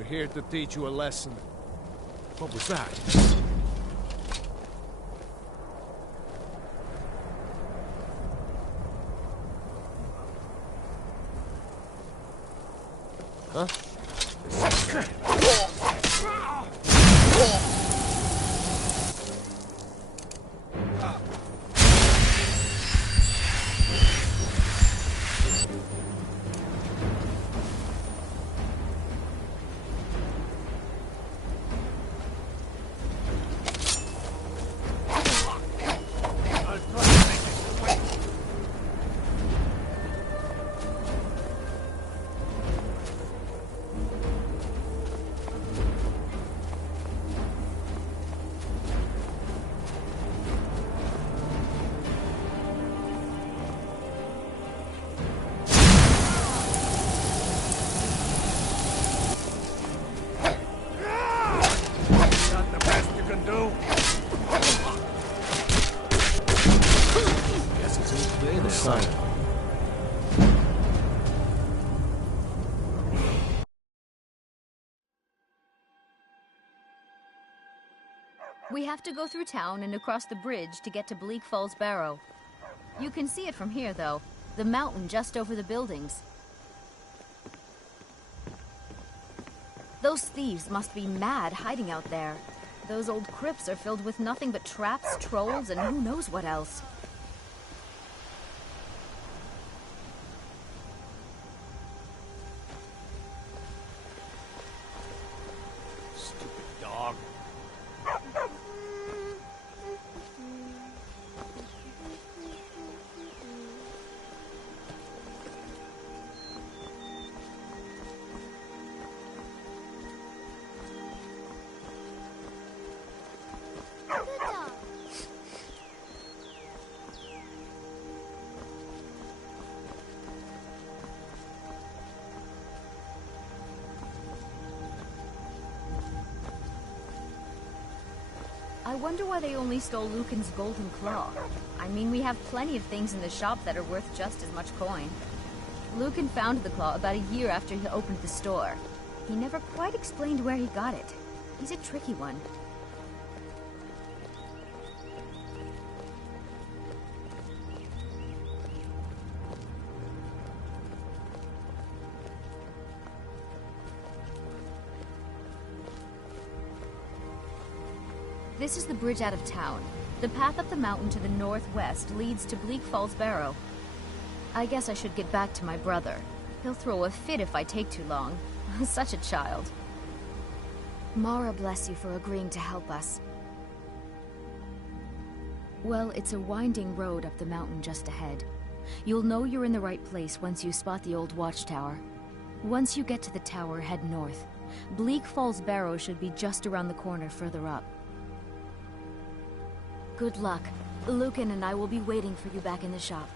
We're here to teach you a lesson. What was that? Huh? We have to go through town and across the bridge to get to Bleak Falls Barrow. You can see it from here, though. The mountain just over the buildings. Those thieves must be mad hiding out there. Those old crypts are filled with nothing but traps, trolls, and who knows what else. Stupid dog. I wonder why they only stole Lucan's golden claw. I mean, we have plenty of things in the shop that are worth just as much coin. Lucan found the claw about a year after he opened the store. He never quite explained where he got it. He's a tricky one. This is the bridge out of town. The path up the mountain to the northwest leads to Bleak Falls Barrow. I guess I should get back to my brother. He'll throw a fit if I take too long. Such a child. Mara bless you for agreeing to help us. Well, it's a winding road up the mountain just ahead. You'll know you're in the right place once you spot the old watchtower. Once you get to the tower, head north. Bleak Falls Barrow should be just around the corner further up. Good luck. Lucan and I will be waiting for you back in the shop.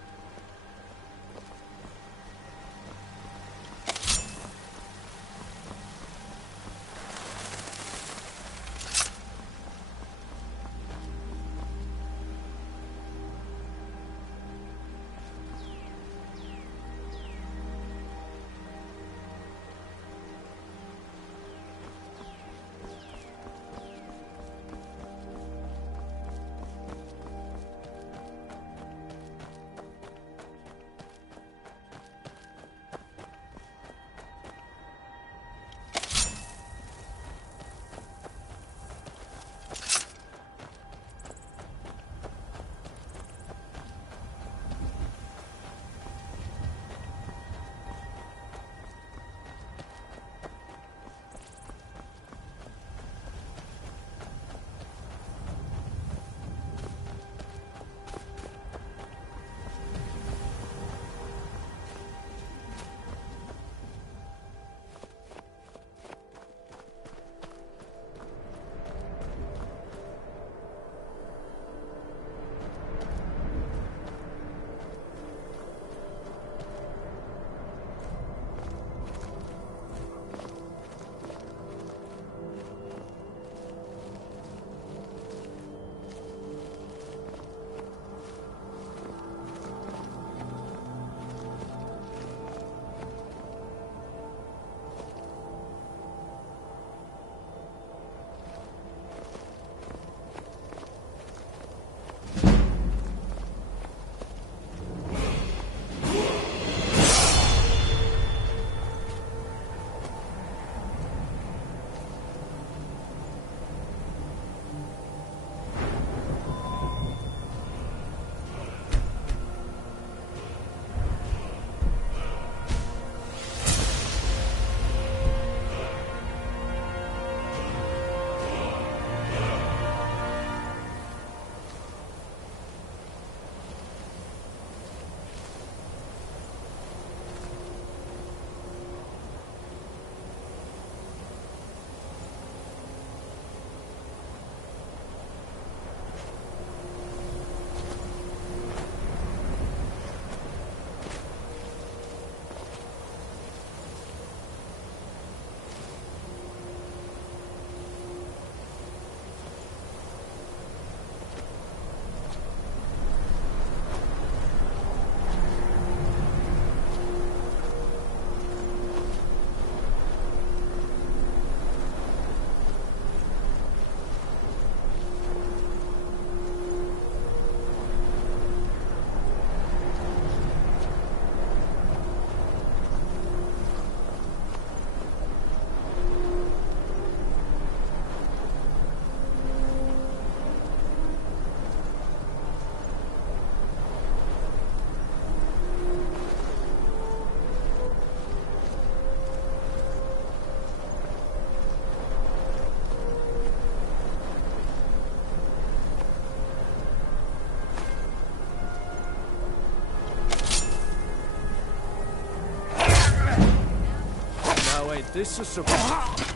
this a surprise?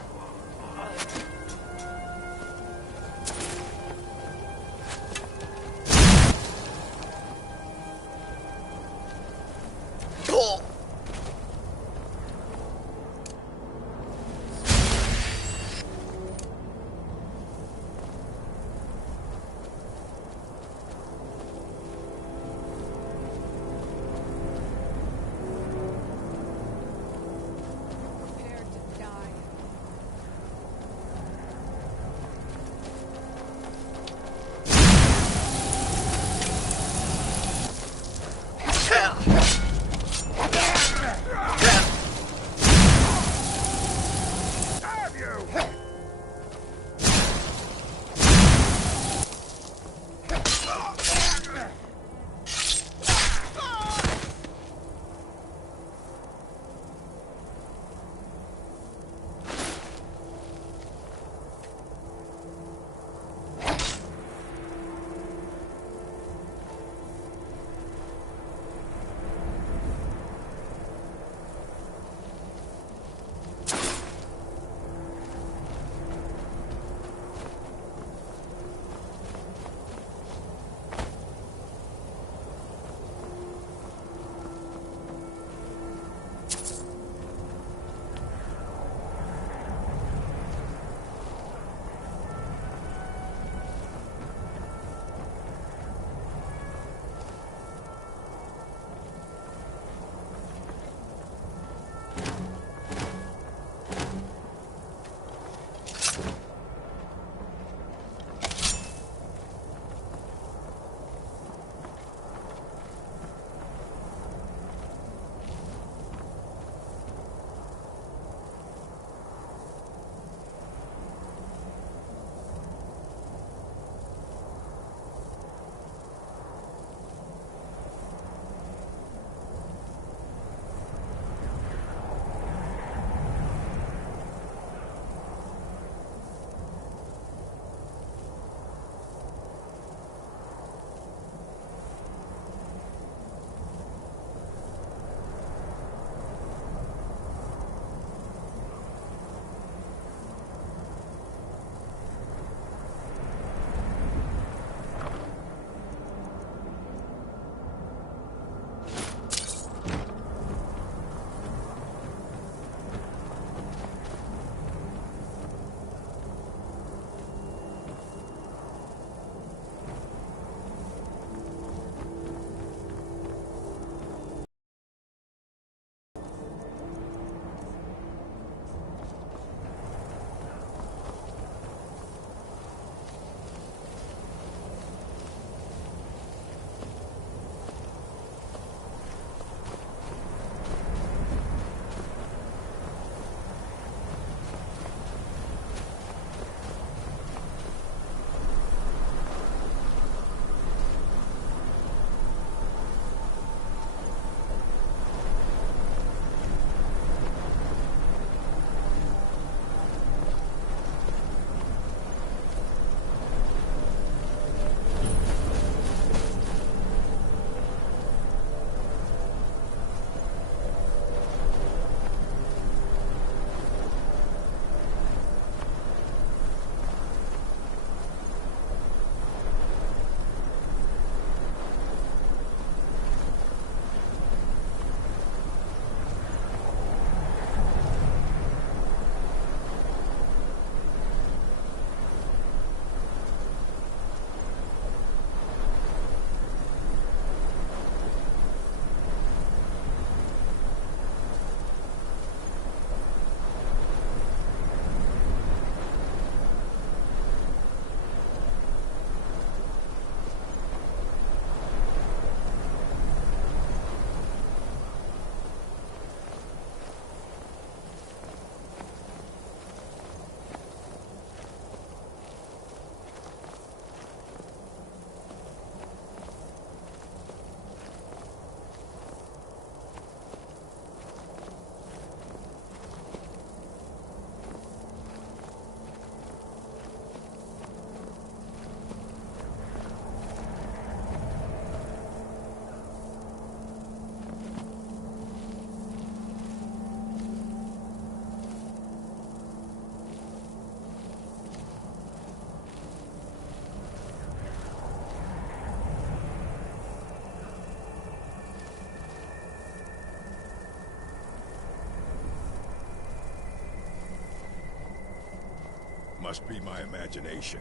must be my imagination.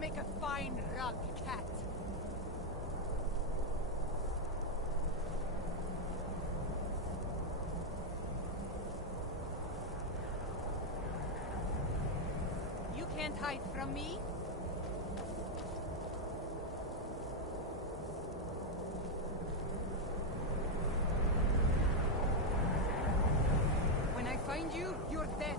Make a fine rug, cat. You can't hide from me. When I find you, you're dead.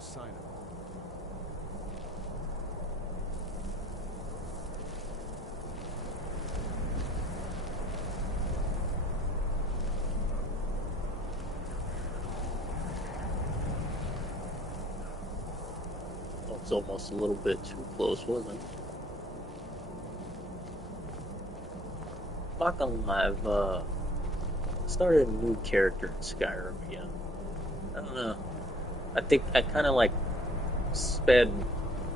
Sign of It's almost a little bit too close, wasn't it? Not gonna lie, I've started a new character in Skyrim again. I don't know. I think I kind of like sped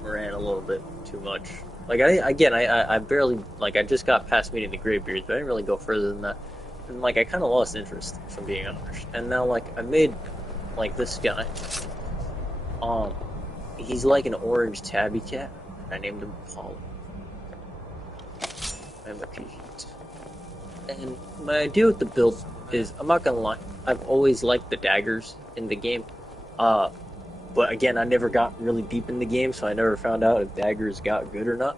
ran a little bit too much. Like I barely like I just got past meeting the Greybeards, but I didn't really go further than that. And like I kind of lost interest, if I'm being honest. And now like I made like this guy. He's like an orange tabby cat. I named him Paul. I'm a Pete. And my idea with the build is, I'm not gonna lie, I've always liked the daggers in the game. But again, I never got really deep in the game, so I never found out if daggers got good or not.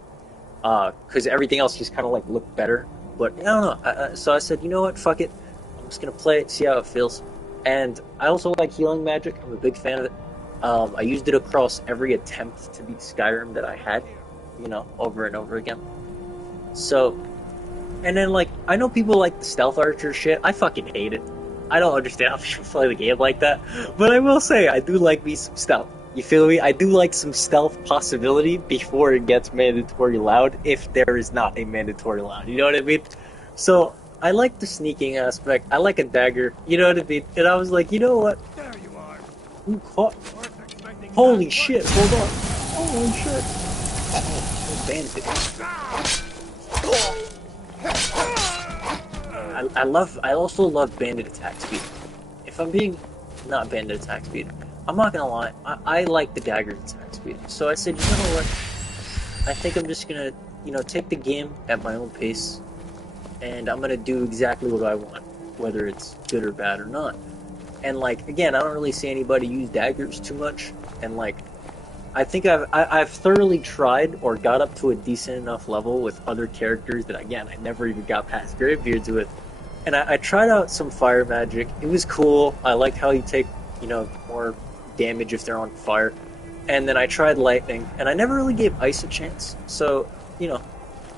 Because everything else just kind of like looked better. But I don't know. So I said, you know what, fuck it. I'm just gonna play it, see how it feels. And I also like healing magic. I'm a big fan of it. I used it across every attempt to beat Skyrim that I had, you know, over and over again. So, and then like, I know people like the stealth archer shit. I fucking hate it. I don't understand how people play the game like that. But I will say, I do like me some stealth. You feel me? I do like some stealth possibility before it gets mandatory loud, if there is not a mandatory loud. You know what I mean? So, I like the sneaking aspect. I like a dagger. You know what I mean? And I was like, you know what? there you are. Ooh, holy shit, hold on. Holy shit. Oh, bandit. I also love bandit attack speed. If I'm being, not bandit attack speed, I'm not gonna lie, I like the dagger attack speed. So I said, you know what, I think I'm just gonna, you know, take the game at my own pace, and I'm gonna do exactly what I want, whether it's good or bad or not. And like, again, I don't really see anybody use daggers too much, and like, I think I've thoroughly tried or got up to a decent enough level with other characters that, again, I never even got past Greybeards with. And I tried out some fire magic. It was cool. I liked how you take, you know, more damage if they're on fire. And then I tried lightning, and I never really gave ice a chance. So, you know,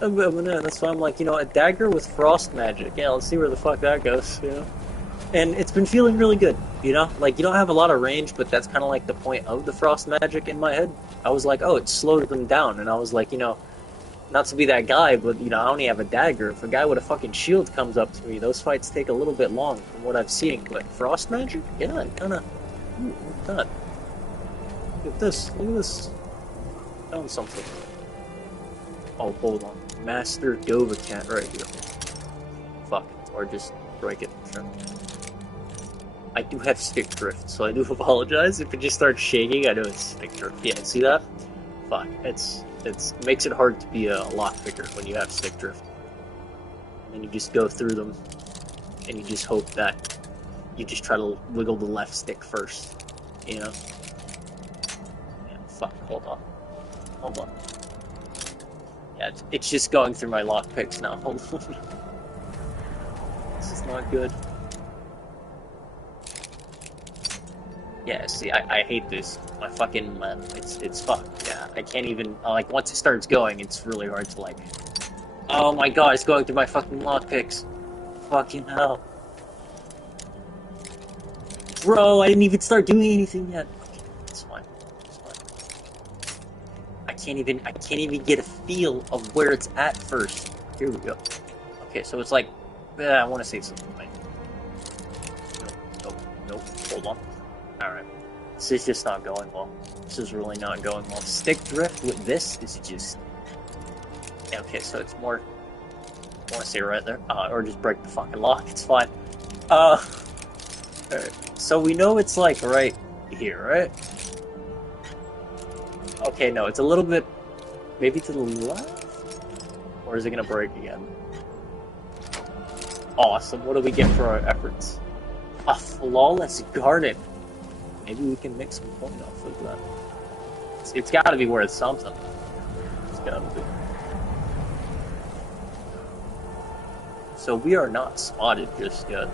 that's why I'm like, you know, a dagger with frost magic. Yeah, let's see where the fuck that goes, you know? And it's been feeling really good, you know? Like, you don't have a lot of range, but that's kind of like the point of the frost magic in my head. I was like, oh, it slowed them down. And I was like, you know, not to be that guy, but, you know, I only have a dagger. If a guy with a fucking shield comes up to me, those fights take a little bit long from what I've seen. But frost magic? Yeah, it kind of... Look at that. Look at this. Look at this. Found something. Oh, hold on. Master Dova Cat right here. Fuck. Or just break it. Sure. I do have stick drift, so I do apologize if it just starts shaking. I know it's stick drift. Yeah, see that? Fuck. It makes it hard to be a lot quicker when you have stick drift. And you just go through them, and you just hope that you just try to wiggle the left stick first, you know? Yeah, fuck, hold on. Hold on. Yeah, it's just going through my lockpicks now. Hold on. not good. Yeah, see, I hate this. My fucking, it's fucked. Yeah, I can't even, like, once it starts going, it's really hard to, like, oh my god, it's going through my fucking lockpicks. Fucking hell. Bro, I didn't even start doing anything yet. Okay, it's fine. It's fine. I can't even get a feel of where it's at first. Here we go. Okay, so it's like, I want to say something. Like, nope, hold on. Alright. This is just not going well. This is really not going well. Stick drift with this is just... Okay, so it's more... I want to say right there. Or just break the fucking lock. It's fine. Alright. So we know it's like right here, right? Okay, no, it's a little bit... Maybe to the left? Or is it gonna break again? Awesome. What do we get for our efforts? A flawless garden. Maybe we can make some coin off of that. It's gotta be worth something. It's gotta be. So we are not spotted just yet.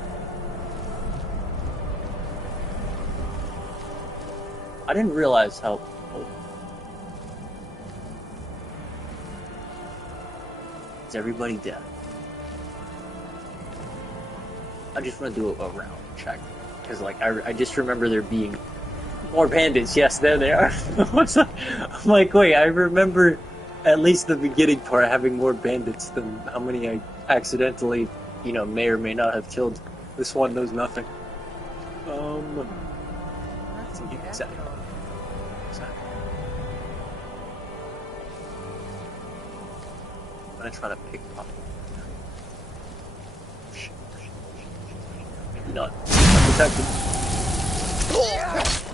I didn't realize how... Oh. Is everybody dead? I just want to do a round check. Because, like, I just remember there being more bandits. Yes, there they are. What's up? I'm like, wait, I remember at least the beginning part having more bandits than how many I accidentally, you know, may or may not have killed. This one knows nothing. Exactly. I'm gonna try to pick up. Maybe not. Protected.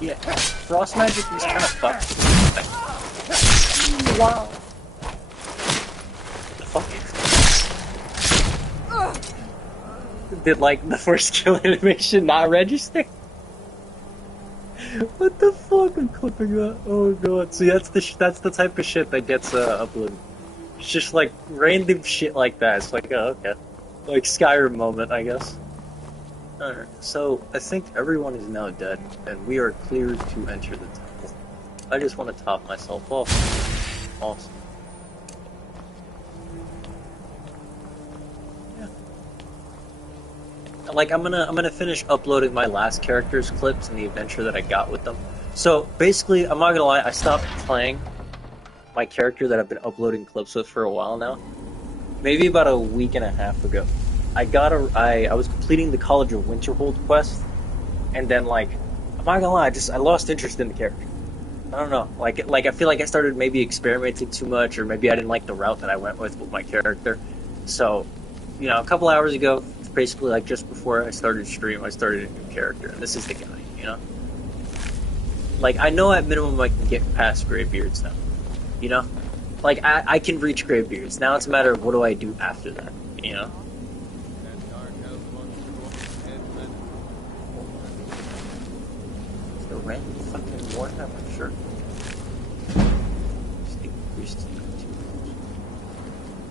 Yeah, frost magic is kind of fucked. Wow. The fuck? Did like the first kill animation not register? What the fuck? I'm clipping that. Oh god. See, that's the type of shit that gets uploaded. It's just like random shit like that. It's like, oh, okay, like Skyrim moment, I guess. Alright, so I think everyone is now dead, and we are cleared to enter the temple. I just want to top myself off. Awesome. Yeah. Like, I'm gonna finish uploading my last character's clips and the adventure that I got with them. So, basically, I'm not gonna lie, I stopped playing my character that I've been uploading clips with for a while now. Maybe about a week and a half ago. I was completing the College of Winterhold quest, and then, like, I'm not gonna lie, I lost interest in the character. I don't know, like I feel like I started maybe experimenting too much, or maybe I didn't like the route that I went with my character. So, you know, a couple hours ago, basically like just before I started stream, I started a new character, and this is the guy, you know? Like, I know at minimum I can get past Greybeards now, you know? Like, I can reach Greybeards. Now it's a matter of what do I do after that, you know? The random fucking Warhammer, sure.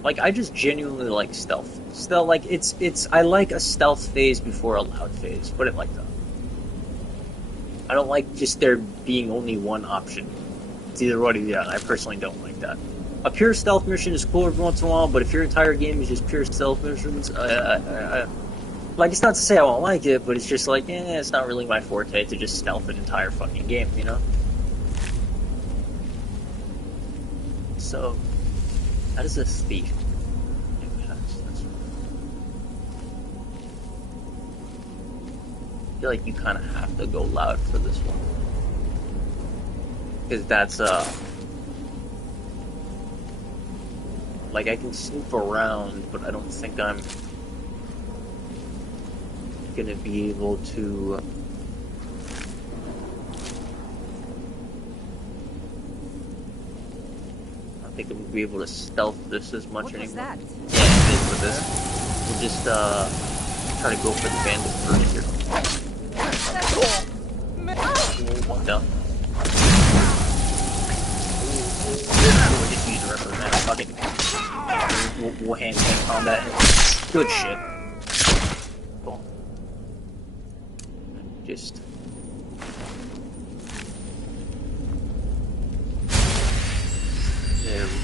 Like, I just genuinely like stealth. Like, I like a stealth phase before a loud phase. Put it like that. I don't like just there being only one option. It's either one or the other. I personally don't like that. A pure stealth mission is cool every once in a while, but if your entire game is just pure stealth missions, like, it's not to say I won't like it, but it's just like, it's not really my forte to just stealth an entire fucking game, you know? So, how does a thief? I feel like you kind of have to go loud for this one. Because that's, like, I can snoop around, but I don't think I'm gonna be able to... I don't think I'm gonna be able to stealth this as much anymore. What was that? Yeah, it is with this. We'll just, try to go for the bandit first here. One down. We'll just use the rest of the mana. Fuck it. We'll hand-to-hand combat. Good shit.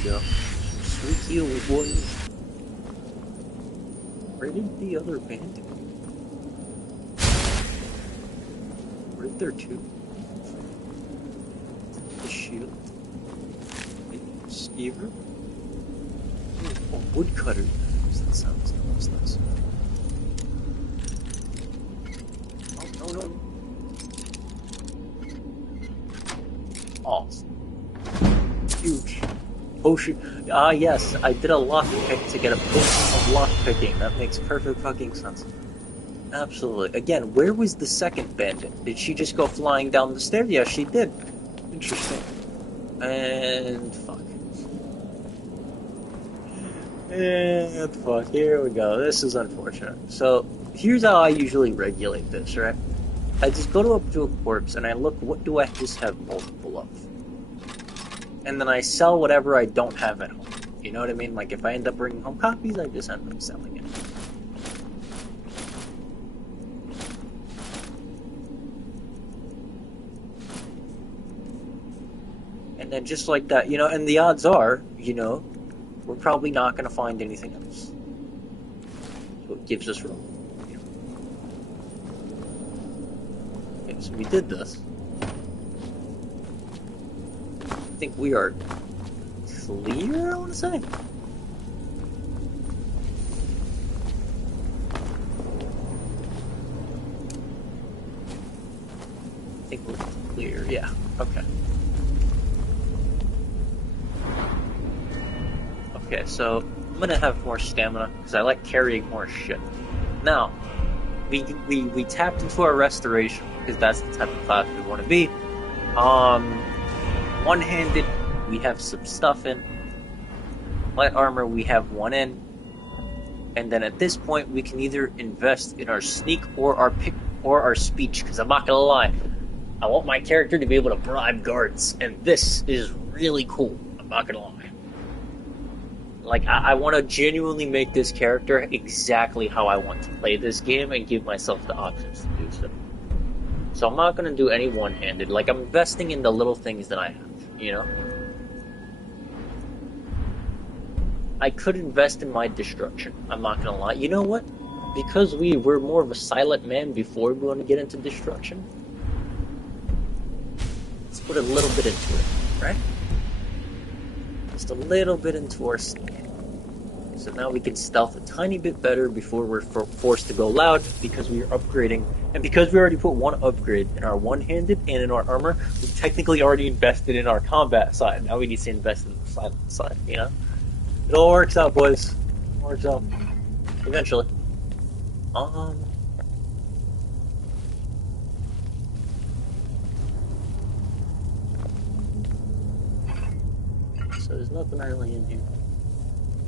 go. Sweet heal boy. Where did the other bandit? Where did there two? The shield. A skeever. Oh, a woodcutter. That sounds nice. Oh, no. Awesome. Huge. Potion. Ah, yes, I did a lockpick to get a potion of lockpicking. That makes perfect fucking sense. Absolutely. Again, where was the second bandit? Did she just go flying down the stairs? Yeah, she did. Interesting. And fuck. And fuck. Here we go. This is unfortunate. So, here's how I usually regulate this, right? I just go up to a corpse and I look, what do I just have multiple of? And then I sell whatever I don't have at home. You know what I mean? Like, if I end up bringing home copies, I just end up selling it. And then just like that, you know, and the odds are, you know, we're probably not going to find anything else. So it gives us room. Okay, so we did this. I think we are clear, I want to say. I think we're clear, yeah, okay. Okay, so I'm gonna have more stamina, because I like carrying more shit. Now, we tapped into our restoration, because that's the type of class we want to be. One-handed, we have some stuff in. Light armor, we have one in. And then at this point, we can either invest in our sneak or our pick or our speech. Because I'm not gonna lie, I want my character to be able to bribe guards, and this is really cool. I'm not gonna lie. Like, I want to genuinely make this character exactly how I want to play this game and give myself the options to do so. So I'm not gonna do any one-handed. Like, I'm investing in the little things that I have. You know? I could invest in my destruction. I'm not gonna lie. You know what? Because we were more of a silent man before we want to get into destruction, let's put a little bit into it, right? Just a little bit into our sneak. So now we can stealth a tiny bit better before we're forced to go loud, because we are upgrading. And because we already put one upgrade in our one-handed and in our armor, we technically already invested in our combat side. Now we need to invest in the silent side, you know? It all works out, boys. It works out. Eventually. So there's nothing really in here.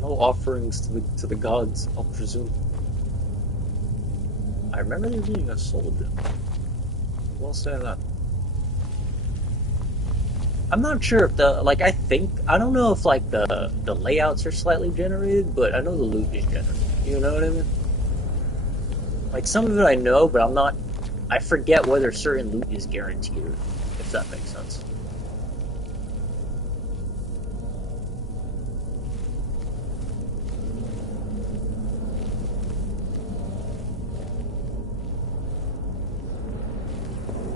No offerings to the gods, I'll presume. I remember there being a soul gem. We'll say that. I'm not sure if I don't know if like the layouts are slightly generated, but I know the loot is generated. You know what I mean? Like, some of it I know, but I forget whether certain loot is guaranteed, if that makes sense.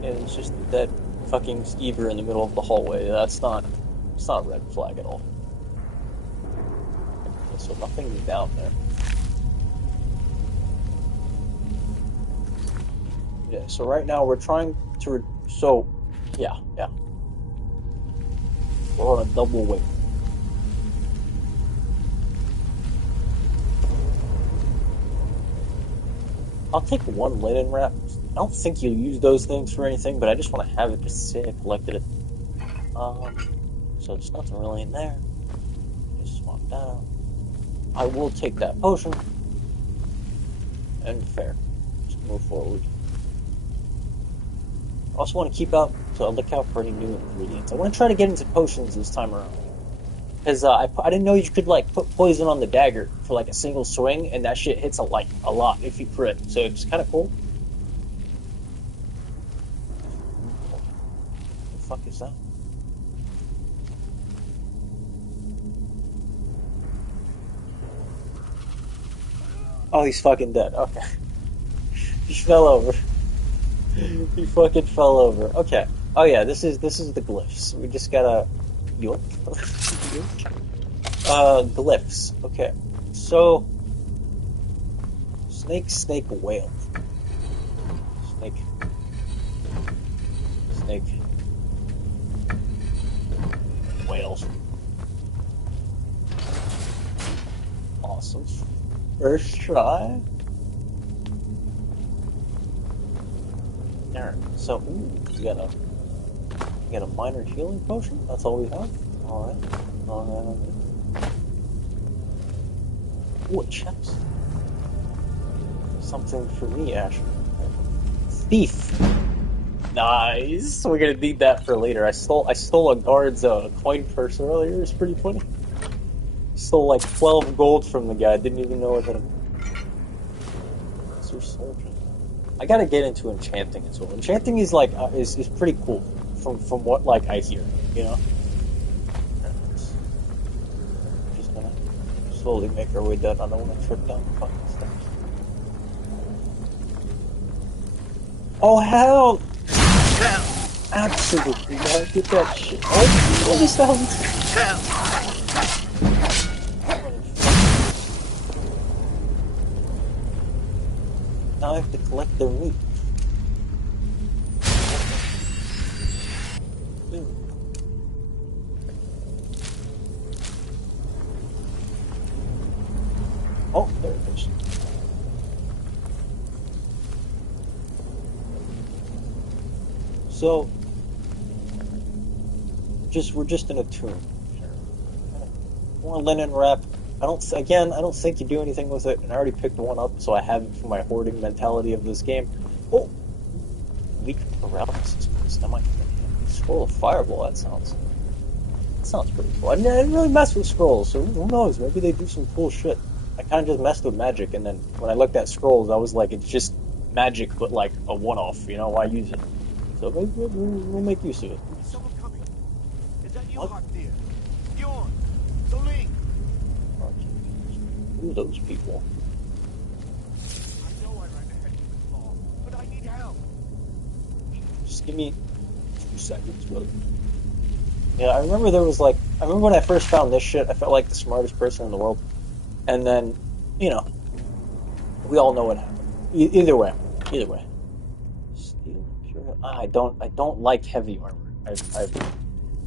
It's just a dead fucking skeever in the middle of the hallway. It's not a red flag at all. Okay, so nothing down there. Yeah, so right now we're trying to... yeah. We're on a double wing. I'll take one linen wrap. I don't think you'll use those things for anything, but I just want to have it just say I collected it. So there's nothing really in there. Just swap that out. I will take that potion. And fair. Just move forward. I also want to keep out to look out for any new ingredients. I want to try to get into potions this time around. Because I didn't know you could like put poison on the dagger for like a single swing, and that shit hits a lot if you crit. So it's kind of cool. What the fuck is that? Oh, he's fucking dead. Okay. He fell over. He fucking fell over. Okay. Oh yeah, this is the glyphs. We just gotta yoink. Glyphs. Okay. So snake, whale. Snake. Whales. Awesome. First try. Alright, so we got a minor healing potion. That's all we have. Alright. Ooh, chest. Something for me, Asher. Thief. Nice. We're gonna need that for later. I stole a guard's coin purse earlier. It's pretty funny. Stole like 12 gold from the guy. Didn't even know what hit him. What's your soldier? I gotta get into enchanting as well. Enchanting is like is pretty cool from what like I hear, you know. Just gonna slowly make our way down. I don't want to trip down the fucking steps. Oh hell! Absolutely, man. Get that shit. Oh, what is that? Now I have to collect their meat. Oh, there it is. So, we're just in a tomb. More linen wrap. I don't think you do anything with it, and I already picked one up, so I have it for my hoarding mentality of this game. Oh! Weak paralysis. That might be scroll of fireball. That sounds pretty cool. I didn't really mess with scrolls, so who knows? Maybe they do some cool shit. I kind of just messed with magic, and then when I looked at scrolls, I was like, it's just magic, but like a one-off. You know, why use it? So maybe we'll make use of it. Is someone coming? Is that you, What? Hot Deer? Bjorn? Soling? Who are those people? I know I ran ahead with the claw, but I need help. Just give me 2 seconds, brother. Yeah, I remember when I first found this shit, I felt like the smartest person in the world. And then, you know, we all know what happened. Either way. Steel pure. I don't like heavy armor.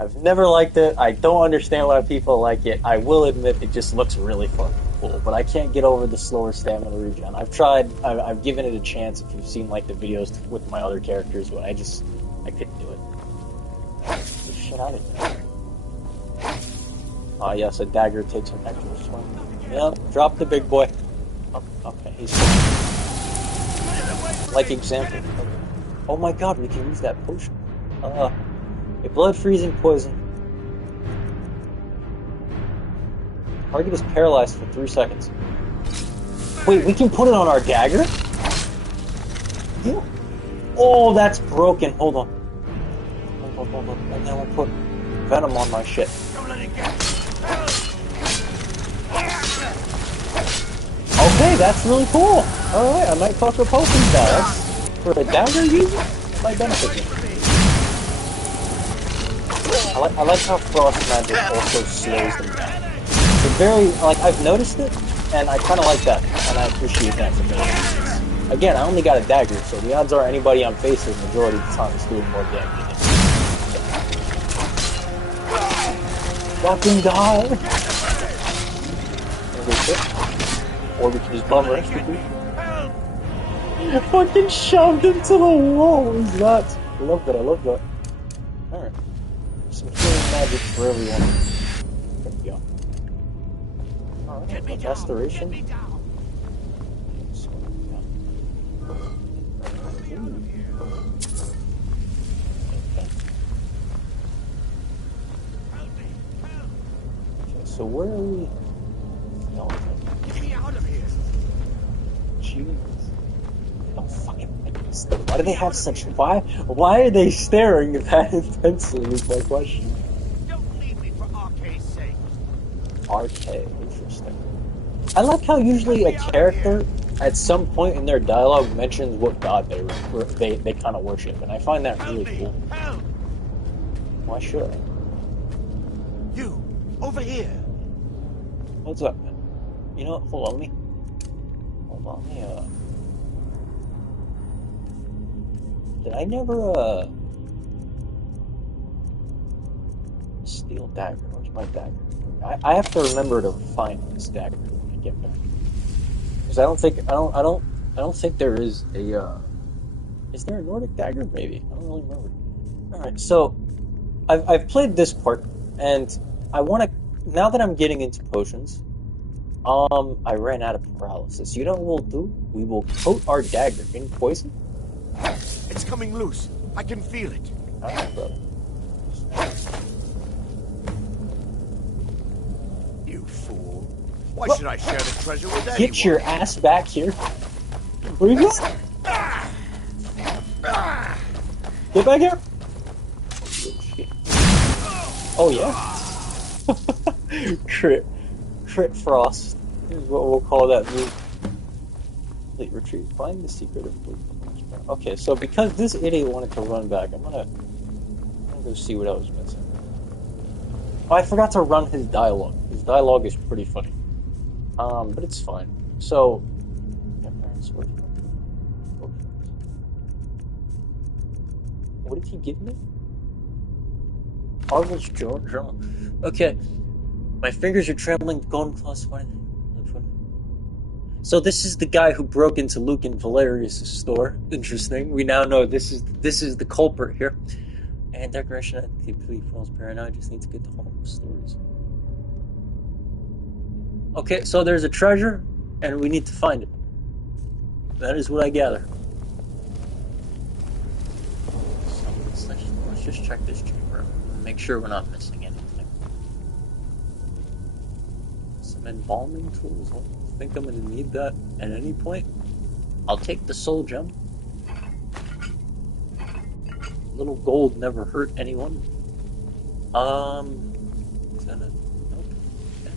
I've never liked it. I don't understand why people like it. I will admit it just looks really fucking cool, but I can't get over the slower stamina regen. I've tried. I've given it a chance. If you've seen like the videos with my other characters, but I couldn't do it. Get the shit out of here. Ah, yes, a dagger takes an actual swing. Yep, drop the big boy. Oh, okay, he's fine. Like example. Okay. Oh my god, we can use that potion. A blood freezing poison. Target is paralyzed for 3 seconds. Wait, we can put it on our dagger? Yeah. Oh, that's broken. Hold on. And then we'll put venom on my shit. Don't let it get. Okay, that's really cool. Alright, I might fuck with potions now. That's for a dagger user? That might benefit me. I like how frost magic also slows them down. It's very, like, I've noticed it, and I kind of like that, and I appreciate that for me. Again, I only got a dagger, so the odds are anybody I'm facing the majority of the time is doing more damage. Fucking die! Or we can just bum rush the dude. Fucking shoved into the wall! What was that? I love that. Alright. Some healing magic for everyone. There we go. Alright, restoration. So where are we? No, Get me out of here. jeez. Oh fucking! Why do they have such? Why are they staring that intensely? Is my question. Don't leave me for RK's sake. RK, interesting. I like how usually a character at some point in their dialogue mentions what god they kind of worship, and I find that really cool. Help! Why should I? You, over here. What's up, man? You know what? Hold on, let me, did I never, steal dagger? Where's my dagger? I have to remember to find this dagger when I get back. Because I don't think there is a, is there a Nordic dagger? Maybe. I don't really remember. Alright, so, I've played this part, and I want to, now that I'm getting into potions, I ran out of paralysis. You know what we'll do? We will coat our dagger in poison. It's coming loose. I can feel it. Alright, brother. You fool. Why What? should I share the treasure with anyone? Get your ass back here. Where you going? Get back here. Oh yeah. Crit frost is what we'll call that move. Complete retreat. Find the secret of blue. Okay, so because this idiot wanted to run back, I'm gonna go see what I was missing. Oh, I forgot to run his dialogue. His dialogue is pretty funny. But it's fine. So, what did he give me? Arvel's journal. Okay. My fingers are trembling. Golden claws. So this is the guy who broke into Luke and Valerius' store. Interesting. We now know this is the culprit here. And decoration at the complete falls paranoid. I just need to get the whole stories. Okay, so there's a treasure, and we need to find it. That is what I gather. So let's just check this chamber. Make sure we're not missing anything. Some embalming tools. I think I'm going to need that at any point. I'll take the soul gem. Little gold never hurt anyone. Is that a... Nope. Okay.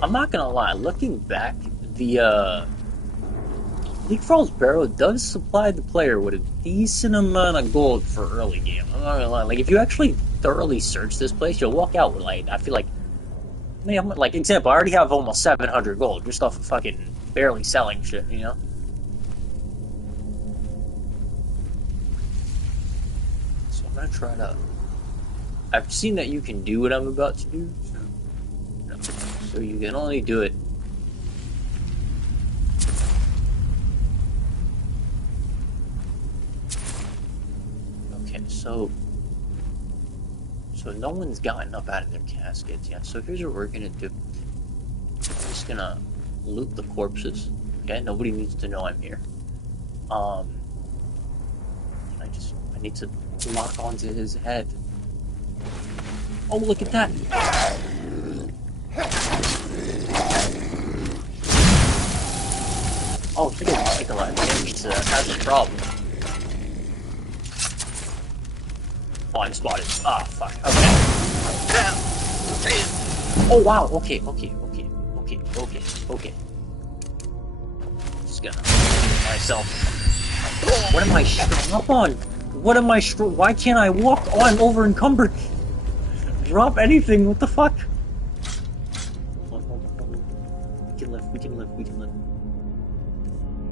I'm not gonna lie, looking back, the, League Falls Barrow does supply the player with a decent amount of gold for early game. I'm not gonna lie, like, if you actually thoroughly search this place, you'll walk out with, like, I feel like, like, example, I already have almost 700 gold just off of fucking barely selling shit, you know? So I'm gonna try to... I've seen that you can do what I'm about to do, so you can only do it. Okay, so no one's gotten up out of their caskets yet. So here's what we're gonna do. I'm just gonna loot the corpses. Okay, nobody needs to know I'm here. I need to lock onto his head. Oh, look at that! Oh, he doesn't take a lot of damage to that. That's a problem. Oh, I'm spotted. Ah, fuck. Okay. Oh, wow. Okay. Just gonna myself. What am I strung up on? What am I Why can't I walk? Oh, I'm over encumbered. Drop anything. What the fuck? Hold on. We can live.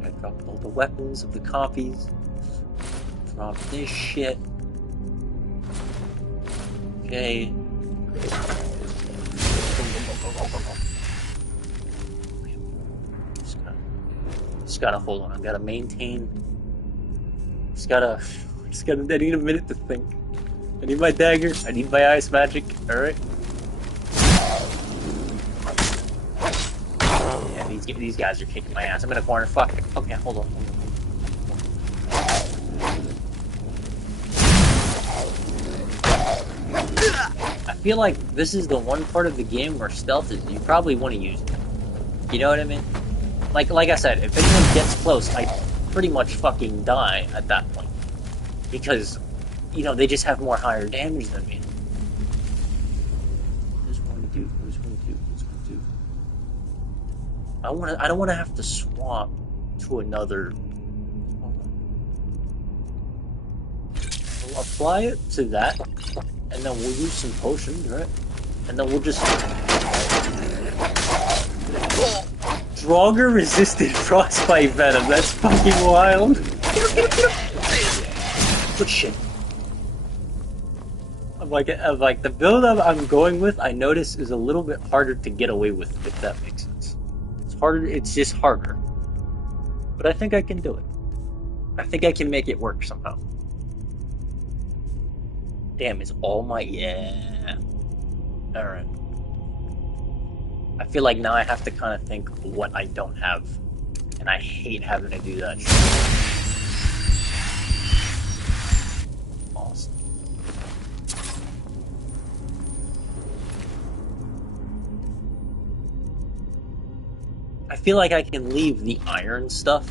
I dropped all the weapons of the copies. Drop this shit. Okay. Just gotta hold on. I gotta maintain. I need a minute to think. I need my dagger. I need my ice magic. Alright. Yeah, these guys are kicking my ass. I'm in a corner. Fuck. Okay, hold on. I feel like this is the one part of the game where stealth is, you probably want to use it. You know what I mean? Like I said, if anyone gets close, I pretty much fucking die at that point. Because, you know, they just have more higher damage than me. There's one I don't wanna have to swap to another. We'll apply it to that, and then we'll use some potions, right? And then we'll just Draugr resisted frostbite venom. That's fucking wild. Good shit. I'm like the build I'm going with, I notice is a little bit harder to get away with, if that makes sense. It's harder. It's just harder. But I think I can do it. I think I can make it work somehow. Damn, it's all my yeah. All right. I feel like now I have to kind of think what I don't have, and I hate having to do that shit. Awesome. I feel like I can leave the iron stuff.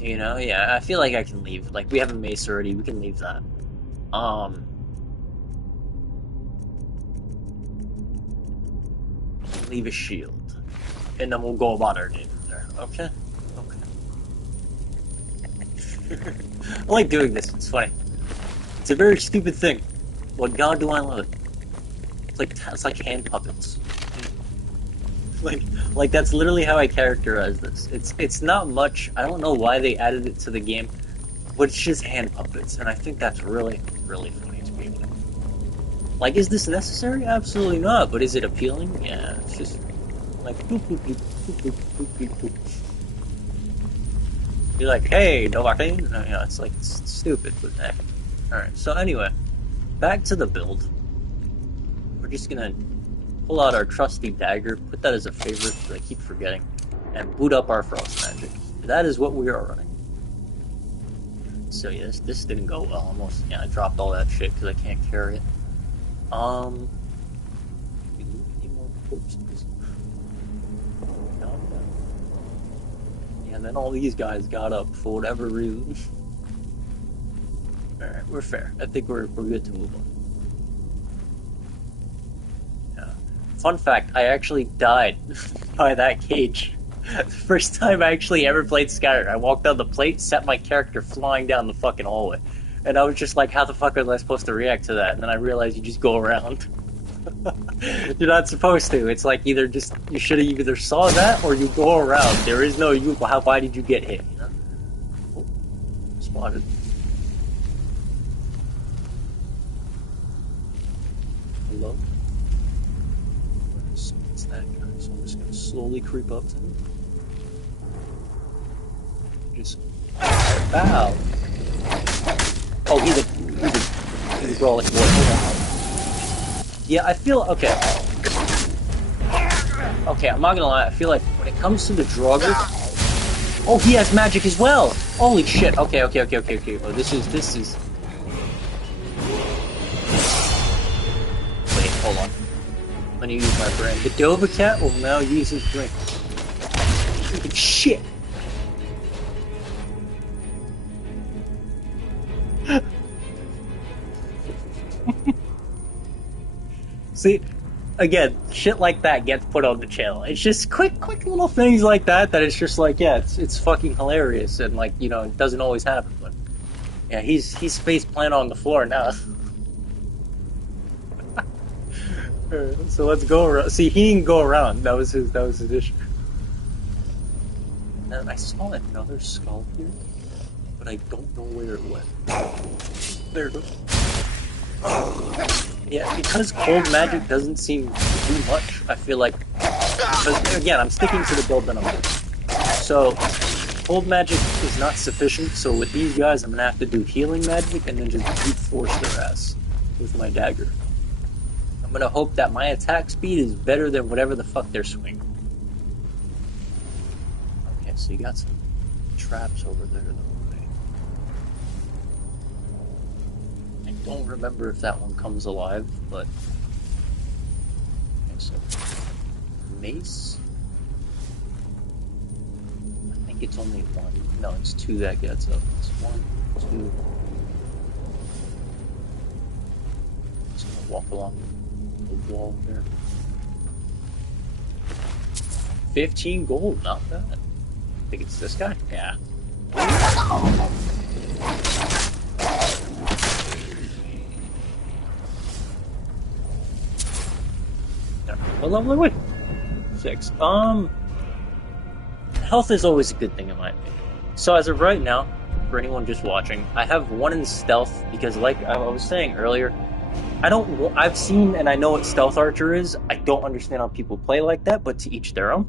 You know, yeah, I feel like I can leave. Like, we have a mace already, we can leave that. Leave a shield. And then we'll go about our day from there. Okay? Okay. I like doing this, it's funny. It's a very stupid thing. But God do I love it. It's like hand puppets. Like that's literally how I characterize this. It's not much. I don't know why they added it to the game, but it's just hand puppets, and I think that's really, really funny to me. Like, is this necessary? Absolutely not. But is it appealing? Yeah. It's just like boop boop boop boop boop boop boop. You're like, hey, no vaccine? No, yeah, it's like it's stupid, but hey. All right. So anyway, back to the build. We're just gonna pull out our trusty dagger, put that as a favorite because I keep forgetting, and boot up our frost magic. That is what we are running. So yes, this didn't go well. Almost, yeah, I dropped all that shit because I can't carry it. We need more corpses. No. Yeah, and then all these guys got up for whatever reason. All right, we're fair. I think we're good to move on. Fun fact, I actually died by that cage. The first time I actually ever played Skyrim, I walked down the plate, set my character flying down the fucking hallway. And I was just like, how the fuck was I supposed to react to that? And then I realized you just go around. You're not supposed to. It's like you should have either saw that or you go around. There is no why did you get hit? You know? Oh, spotted. Hello? That guy, so I'm just gonna slowly creep up to him. Just bow. Oh, he's a brawling boy. Yeah, I feel okay. Okay, I'm not gonna lie. I feel like when it comes to the Draugr, oh, he has magic as well. Holy shit. Okay. Oh, this is. Wait, hold on. I'm gonna use my brain. The Dova cat will now use his brain. Shit! See, again, shit like that gets put on the channel. It's just quick little things like that it's just like, yeah, it's fucking hilarious, and like, you know, it doesn't always happen, but yeah, he's face plant on the floor now. So let's go around. See, he didn't go around. That was his issue. And I saw another skull here, but I don't know where it went. There it goes. Yeah, because cold magic doesn't seem to do much, I feel like, because again, I'm sticking to the build that I'm doing. So, cold magic is not sufficient, so with these guys, I'm gonna have to do healing magic and then just brute force their ass with my dagger. I'm gonna hope that my attack speed is better than whatever the fuck they're swinging. Okay, so you got some traps over there though. I don't remember if that one comes alive, but okay, so mace. I think it's only one. No, it's two that gets up. It's 1, 2. Just gonna walk along. the wall there. 15 gold, not bad. I think it's this guy? Yeah. A lovely way. 6. Health is always a good thing in my opinion. So as of right now, for anyone just watching, I have 1 in stealth because, like I was saying earlier, I've seen and I know what stealth archer is. I don't understand how people play like that, but to each their own.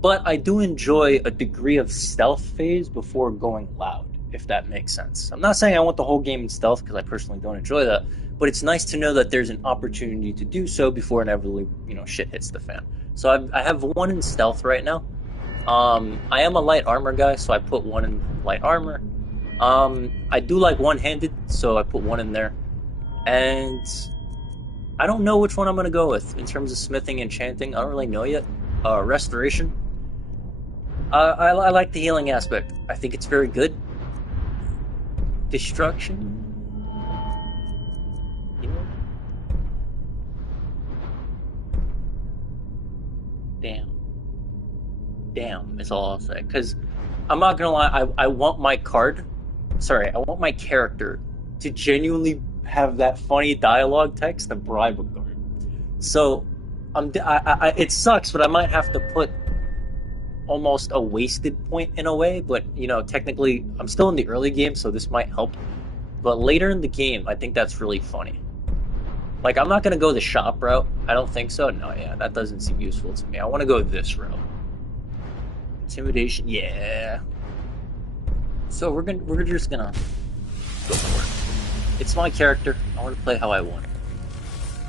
But I do enjoy a degree of stealth phase before going loud, if that makes sense. I'm not saying I want the whole game in stealth because I personally don't enjoy that, but it's nice to know that there's an opportunity to do so before inevitably, shit hits the fan. So I have 1 in stealth right now. I am a light armor guy, so I put 1 in light armor. I do like one-handed, so I put 1 in there. And I don't know which one I'm going to go with in terms of smithing and enchanting. I don't really know yet. Restoration. I like the healing aspect. I think it's very good. Destruction. Damn is all I'll say. Because I'm not gonna lie, I want my character to genuinely have that funny dialogue text to bribe a guard. So it sucks, but I might have to put almost a wasted point in a way. But technically, I'm still in the early game, so this might help. But later in the game, I think that's really funny. Like, I'm not gonna go the shop route. I don't think so. No, yeah, that doesn't seem useful to me. I want to go this route. Intimidation, yeah. So we're just gonna go for it. It's my character. I want to play how I want.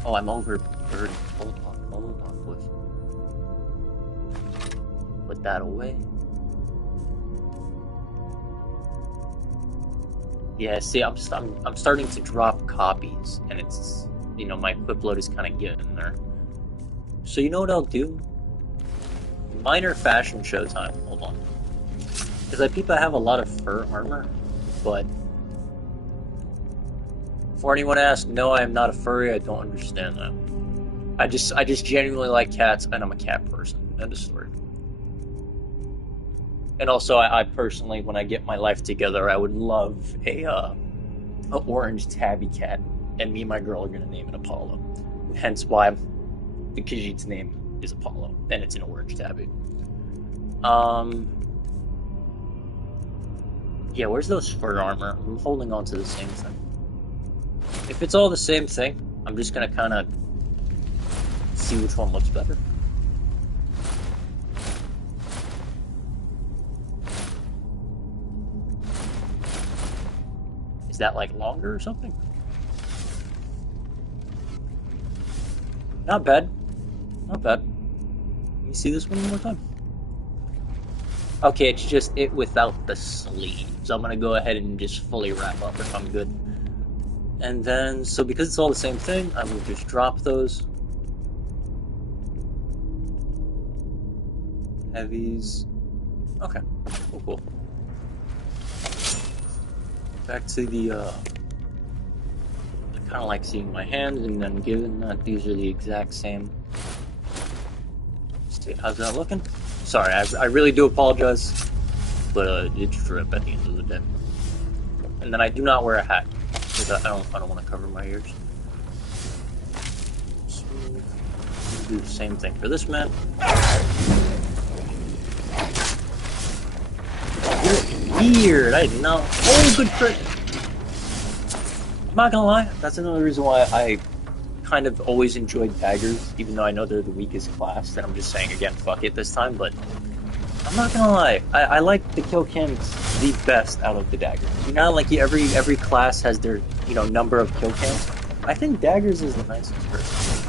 Oh, I'm overburdened. Hold on, boys. Put that away. Yeah, see, I'm starting to drop copies, and it's my equip load is kind of getting there. So you know what I'll do? Minor fashion show time. Hold on. Because I have a lot of fur armor, but before anyone asks, no, I am not a furry. I don't understand that. I just genuinely like cats, and I'm a cat person. End of story. And also, I personally, when I get my life together, I would love a orange tabby cat, and me and my girl are gonna name it Apollo. Hence why the Khajiit's name is Apollo, and it's an orange tabby. Yeah, where's those fur armor? I'm holding on to the same thing. If it's all the same thing, I'm just gonna kind of see which one looks better. Is that like longer or something? Not bad. Not bad. Let me see this one more time. Okay, it's just it without the sleeves. I'm gonna go ahead and just fully wrap up if I'm good. And then, so because it's all the same thing, I will just drop those. Heavies. Okay, cool. Back to the, I kind of like seeing my hands, and then given that these are the exact same. Let's see, how's that looking? Sorry, I really do apologize, but it's drip at the end of the day. And then I do not wear a hat, because I don't want to cover my ears. So, do the same thing for this man. Weird, I did not. Oh, good crit! I'm not gonna lie, that's another reason why I kind of always enjoyed daggers, even though I know they're the weakest class, and I'm just saying again, fuck it this time, but I'm not gonna lie, I like the kill cams the best out of the daggers. Like every class has their, number of kill cams. I think daggers is the nicest first.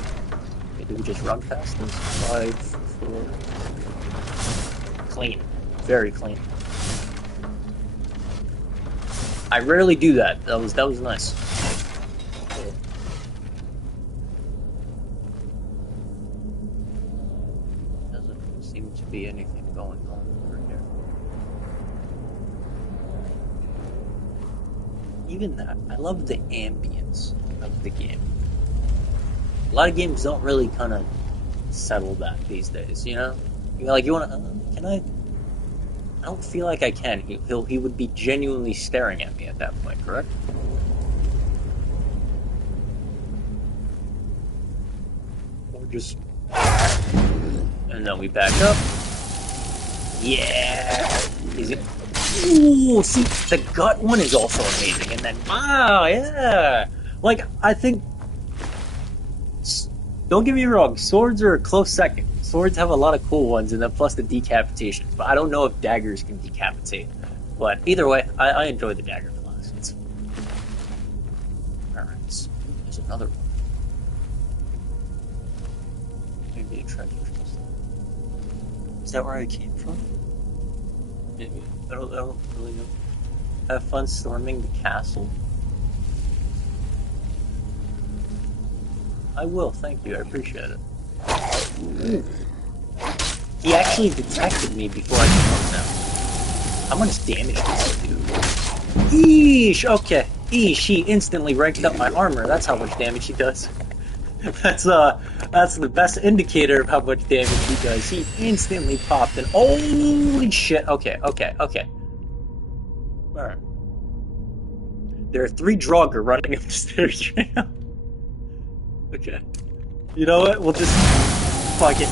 Okay, do we just run past this? 5, 4... Clean. Very clean. I rarely do that. That was nice. Doesn't seem to be anything going on over here. Even that, I love the ambience of the game. A lot of games don't really kind of settle that these days, you know? You're like, you want to, can I don't feel like I can. He would be genuinely staring at me at that point, correct? Or just... And then we back up. Yeah! Is it... Ooh, see, the gut one is also amazing. And then, wow, yeah! Like, I think... Don't get me wrong, swords are a close second. Swords have a lot of cool ones, and then plus the decapitations. But I don't know if daggers can decapitate. But either way, I enjoy the dagger class. Alright, there's another one. Maybe a treasure chest. Is that where I came from? Maybe. I don't really know. Have fun storming the castle. I will, thank you, I appreciate it. Ooh. He actually detected me before I came up now. How much damage does he do? Eesh, okay. Eesh, he instantly ranked up my armor. That's how much damage he does. That's the best indicator of how much damage he does. He instantly popped and holy shit. Okay. Alright. There are 3 Draugr running up the stairs right now. Okay. You know what? We'll just... Fuck it.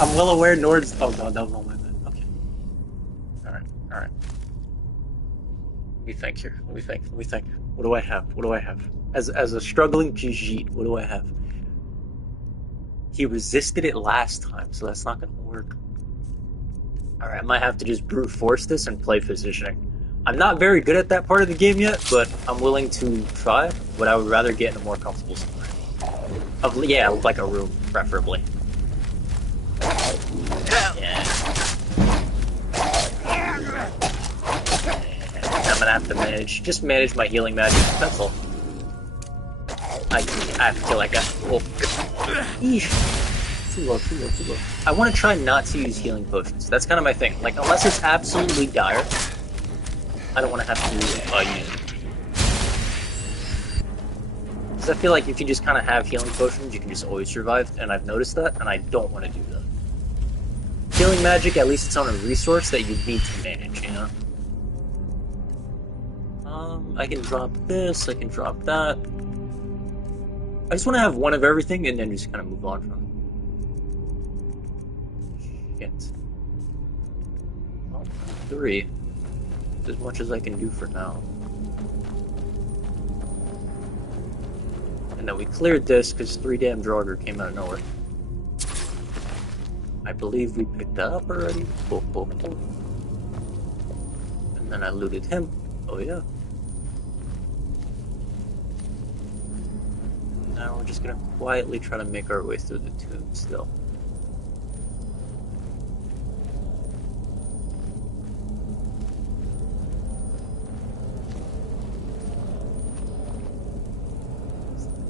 I'm well aware Nord's... Oh, no, my bad. Okay. Alright. Let me think here. Let me think. What do I have? As a struggling Khajiit, what do I have? He resisted it last time, so that's not gonna work. Alright, I might have to just brute force this and play positioning. I'm not very good at that part of the game yet, but I'm willing to try, but I would rather get in a more comfortable spot. Yeah, like a room, preferably. Yeah. I'm gonna have to manage my healing magic, that's all. I have to kill that guy. Oh. Eesh. Too low. I want to try not to use healing potions. That's kind of my thing. Like, unless it's absolutely dire, I don't want to have to use them. Because I feel like if you just kind of have healing potions, you can just always survive, and I've noticed that, and I don't want to do that. Healing magic, at least it's on a resource that you need to manage, you know? I can drop this, I can drop that. I just want to have one of everything, and then just kind of move on from it. Shit. Well, 3. As much as I can do for now. And then we cleared this because 3 damn Draugr came out of nowhere. I believe we picked that up already. And then I looted him. Oh yeah. And now we're just gonna quietly try to make our way through the tomb still.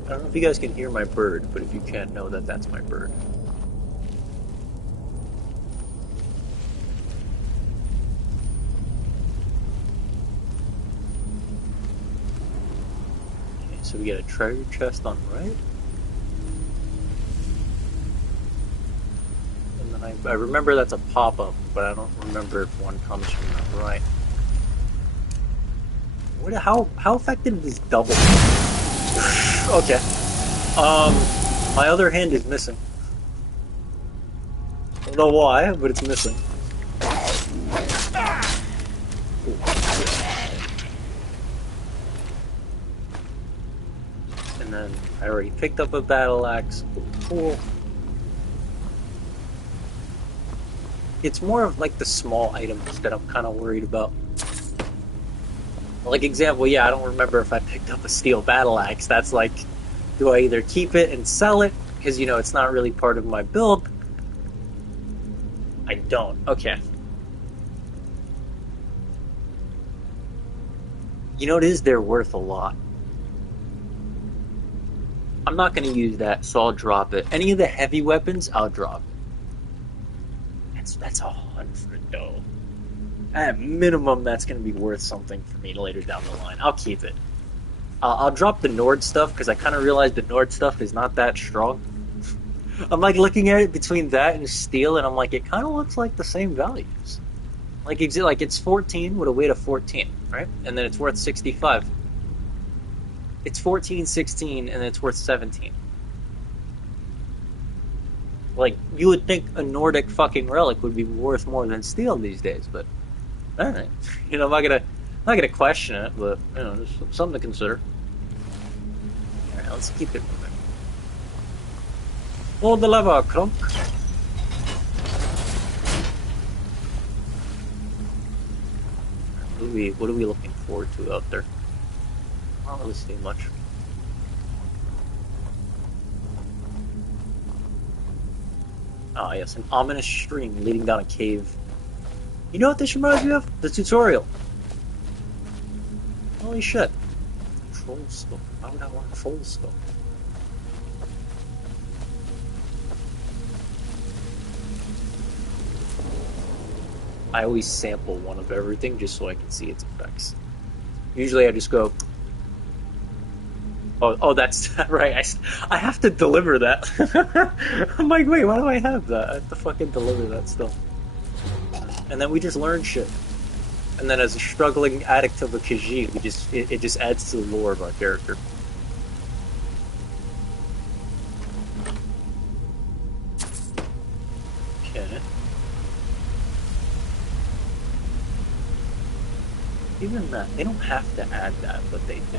I don't know if you guys can hear my bird, but if you can't, know that that's my bird. Okay, so we get a treasure chest on the right. And then I remember that's a pop-up, but I don't remember if one comes from the right. How effective is double? Okay. My other hand is missing. I don't know why, but it's missing. And then I already picked up a battle axe. Cool. It's more of like the small items that I'm kind of worried about. Like example, yeah, I don't remember if I picked up a steel battle axe. That's like, do I either keep it and sell it? Because, you know, it's not really part of my build. I don't. Okay. You know, it is, they're worth a lot. I'm not going to use that, so I'll drop it. Any of the heavy weapons, I'll drop. That's 100 though. At minimum, that's going to be worth something for me later down the line. I'll keep it. I'll drop the Nord stuff because I kind of realized the Nord stuff is not that strong. I'm like looking at it between that and steel, and I'm like, it kind of looks like the same values. Like it's 14 with a weight of 14, right? And then it's worth 65. It's 14, 16, and then it's worth 17. Like, you would think a Nordic fucking relic would be worth more than steel these days, but alright. You know, I'm not gonna question it, but you know, just something to consider. Alright, let's keep it moving. Hold the lever, Crunk. What are we looking forward to out there? I don't really see much. Ah, yes, an ominous stream leading down a cave. You know what this reminds me of? The tutorial. Holy shit. Troll skull. Why would I want a troll skull? I always sample one of everything just so I can see its effects. Usually I just go, oh, that's right. I have to deliver that. I'm like, wait, why do I have that? I have to fucking deliver that stuff. And then we just learn shit. And then as a struggling addict of a Khajiit, it just adds to the lore of our character. Okay. Even that, they don't have to add that, but they do.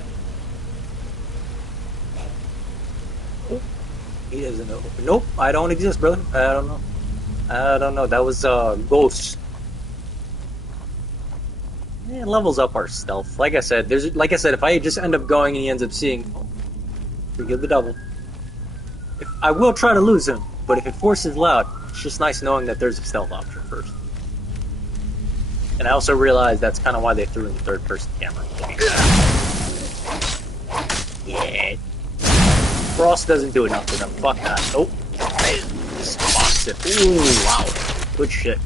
Oh, he doesn't know. Nope, I don't exist, brother. I don't know. I don't know. That was ghosts. It levels up our stealth. Like I said, if I just end up going and he ends up seeing, forgive the devil. I will try to lose him, but if it forces loud, it's just nice knowing that there's a stealth option first. And I also realized that's kind of why they threw in the third-person camera. Yeah. Frost doesn't do enough for them. Fuck that. Nope. Just box it. Ooh, wow. Good shit.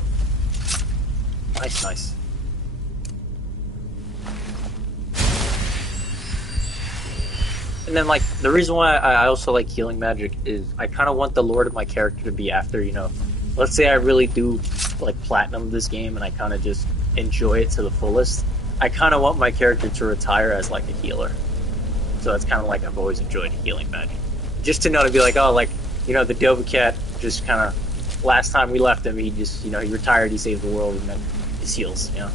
Nice, nice. And then, like, the reason why I also like healing magic is I kind of want the lore of my character to be after, you know, let's say I really do, like, platinum this game and I kind of just enjoy it to the fullest. I kind of want my character to retire as, like, a healer. So that's kind of like I've always enjoyed healing magic. Just to know to be like, oh, like, you know, the Dova Cat just kind of, last time we left him, he just, you know, he retired, he saved the world, and then he heals, you know.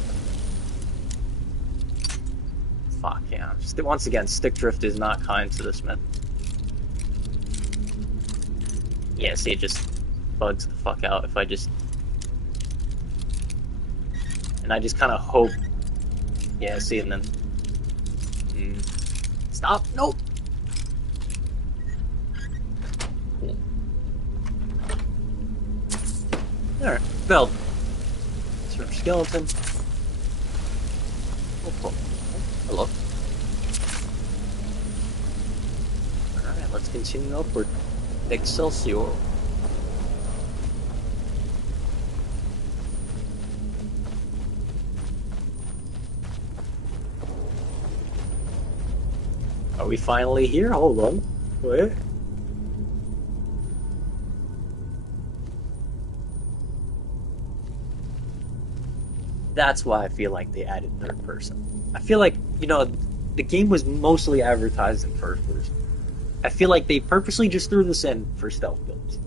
Fuck, yeah. Just, once again, stick drift is not kind to this myth. Yeah, see, it just bugs the fuck out if I just... And I just kind of hope... Yeah, see, and then... Stop! Nope! Alright, belt. Search skeleton. Oh. Hello. Alright, let's continue upward. Excelsior. Are we finally here? Hold on. Wait. That's why I feel like they added third person. I feel like, you know, the game was mostly advertised in first person. I feel like they purposely just threw this in for stealth builds.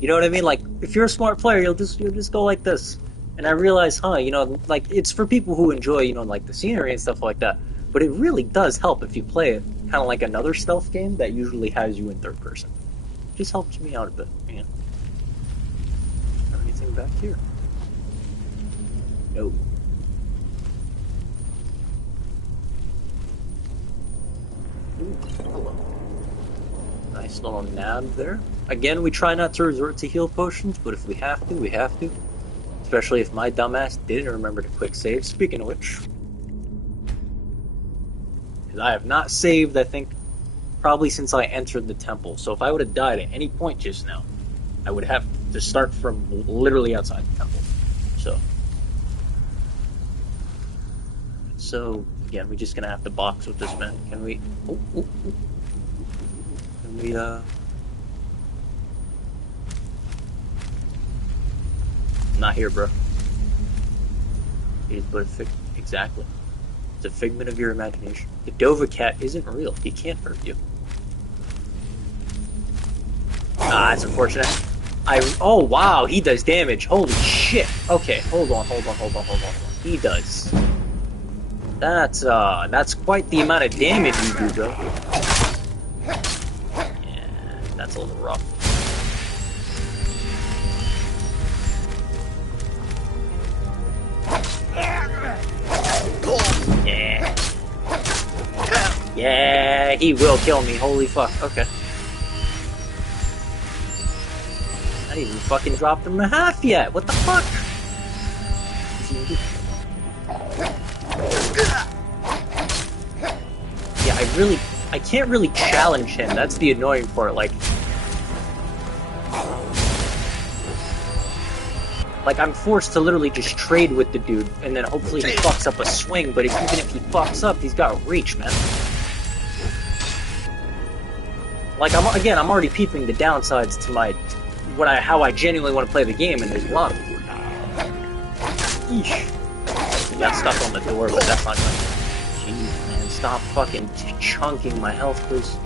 You know what I mean? Like, if you're a smart player, you'll just go like this. And I realize, you know, like, it's for people who enjoy, you know, like, the scenery and stuff like that. But it really does help if you play it kind of like another stealth game that usually has you in third person. It just helps me out a bit, you know. Anything back here? No. Ooh, hello. Nice little nab there. Again, we try not to resort to heal potions, but if we have to, we have to. Especially if my dumbass didn't remember to quick save. Speaking of which... Because I have not saved, I think, probably since I entered the temple. So if I would have died at any point just now, I would have to start from literally outside the temple. So... So, again, we're just gonna have to box with this man. Can we... Oh, oh, oh. Can we, Not here, bro. It is but a exactly. It's a figment of your imagination. The Dova cat isn't real. He can't hurt you. Ah, that's unfortunate. Oh, wow, he does damage. Holy shit. Okay, hold on. He does. That's quite the amount of damage you do, though. Yeah, that's a little rough. Yeah. Yeah, he will kill me. Holy fuck. Okay. I didn't even fucking dropped him in half yet. What the fuck? Yeah, I can't really challenge him. That's the annoying part. Like I'm forced to literally just trade with the dude, and then hopefully he fucks up a swing, but even if he fucks up, he's got reach, man. Like, I'm already peeping the downsides to how I genuinely want to play the game, and there's a lot of them. Eesh. He got stuck on the door, but that's not gonna... Jeez, man, stop fucking chunking my health, please.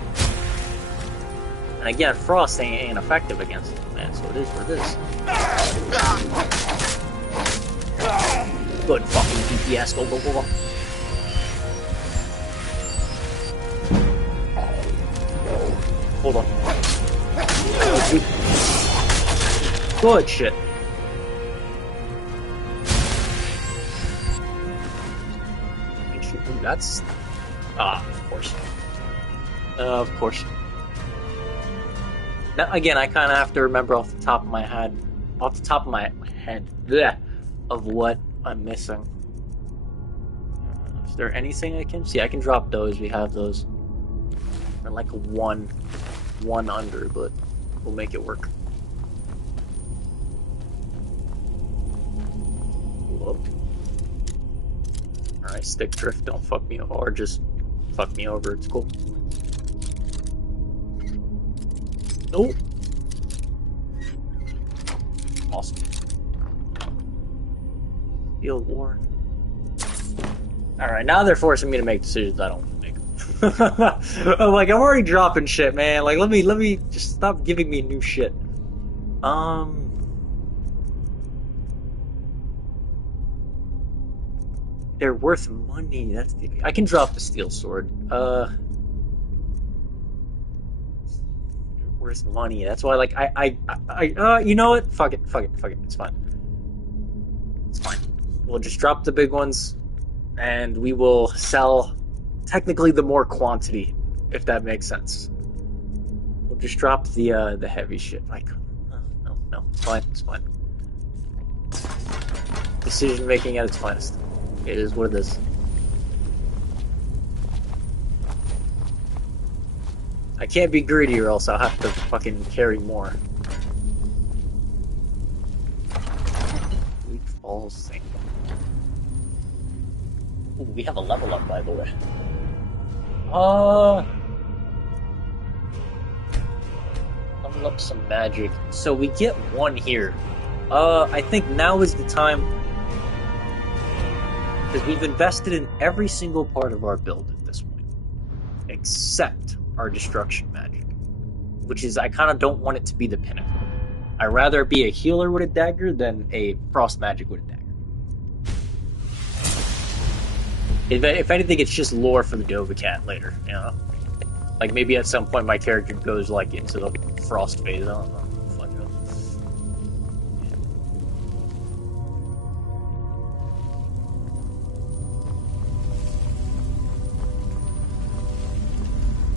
And again, Frost ain't effective against it, man, so it is what it is. Good fucking DPS, go. Hold on. Good shit. That's... Ah, of course. Of course. Now, again, I kind of have to remember off the top of my head, bleh, of what I'm missing. Is there anything I can see? I can drop those. We have those. We're like one under, but we'll make it work. Whoa. Alright, stick drift, don't fuck me over, or just fuck me over, it's cool. Nope. Awesome. Field war. Alright, now they're forcing me to make decisions I don't want to make. I'm like, I'm already dropping shit, man. Like, let me just stop giving me new shit. They're worth money. That's the... I can drop the steel sword. Worth money. That's why, like, you know what? Fuck it. It's fine. It's fine. We'll just drop the big ones, and we will sell technically the more quantity, if that makes sense. We'll just drop the heavy shit. Like, no, it's fine. Decision making at its finest. It is what it is. I can't be greedy or else I'll have to fucking carry more. Weak Falls thing. Ooh, we have a level up, by the way. Level up some magic. So we get one here. I think now is the time, because we've invested in every single part of our build at this point, except our destruction magic, which is, I kind of don't want it to be the pinnacle. I'd rather be a healer with a dagger than a frost magic with a dagger. If anything, it's just lore for the Dova cat later, you know? Like, maybe at some point my character goes, like, into the frost phase, I don't know. Fuck it.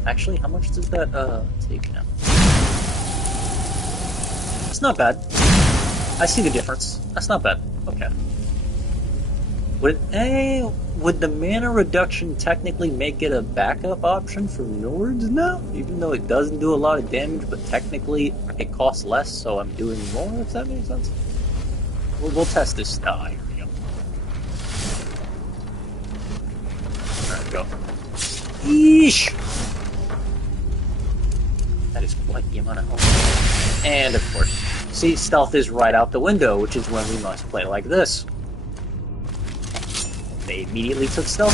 Actually, how much does that, take now? It's not bad. I see the difference. That's not bad. Okay. Would the mana reduction technically make it a backup option for Nords now? Even though it doesn't do a lot of damage, but technically it costs less, so I'm doing more, if that makes sense? We'll test this. Ah, here we go. we go. Yeesh! That is quite the amount of health. And, of course, see, stealth is right out the window, which is when we must play like this. They immediately took stealth.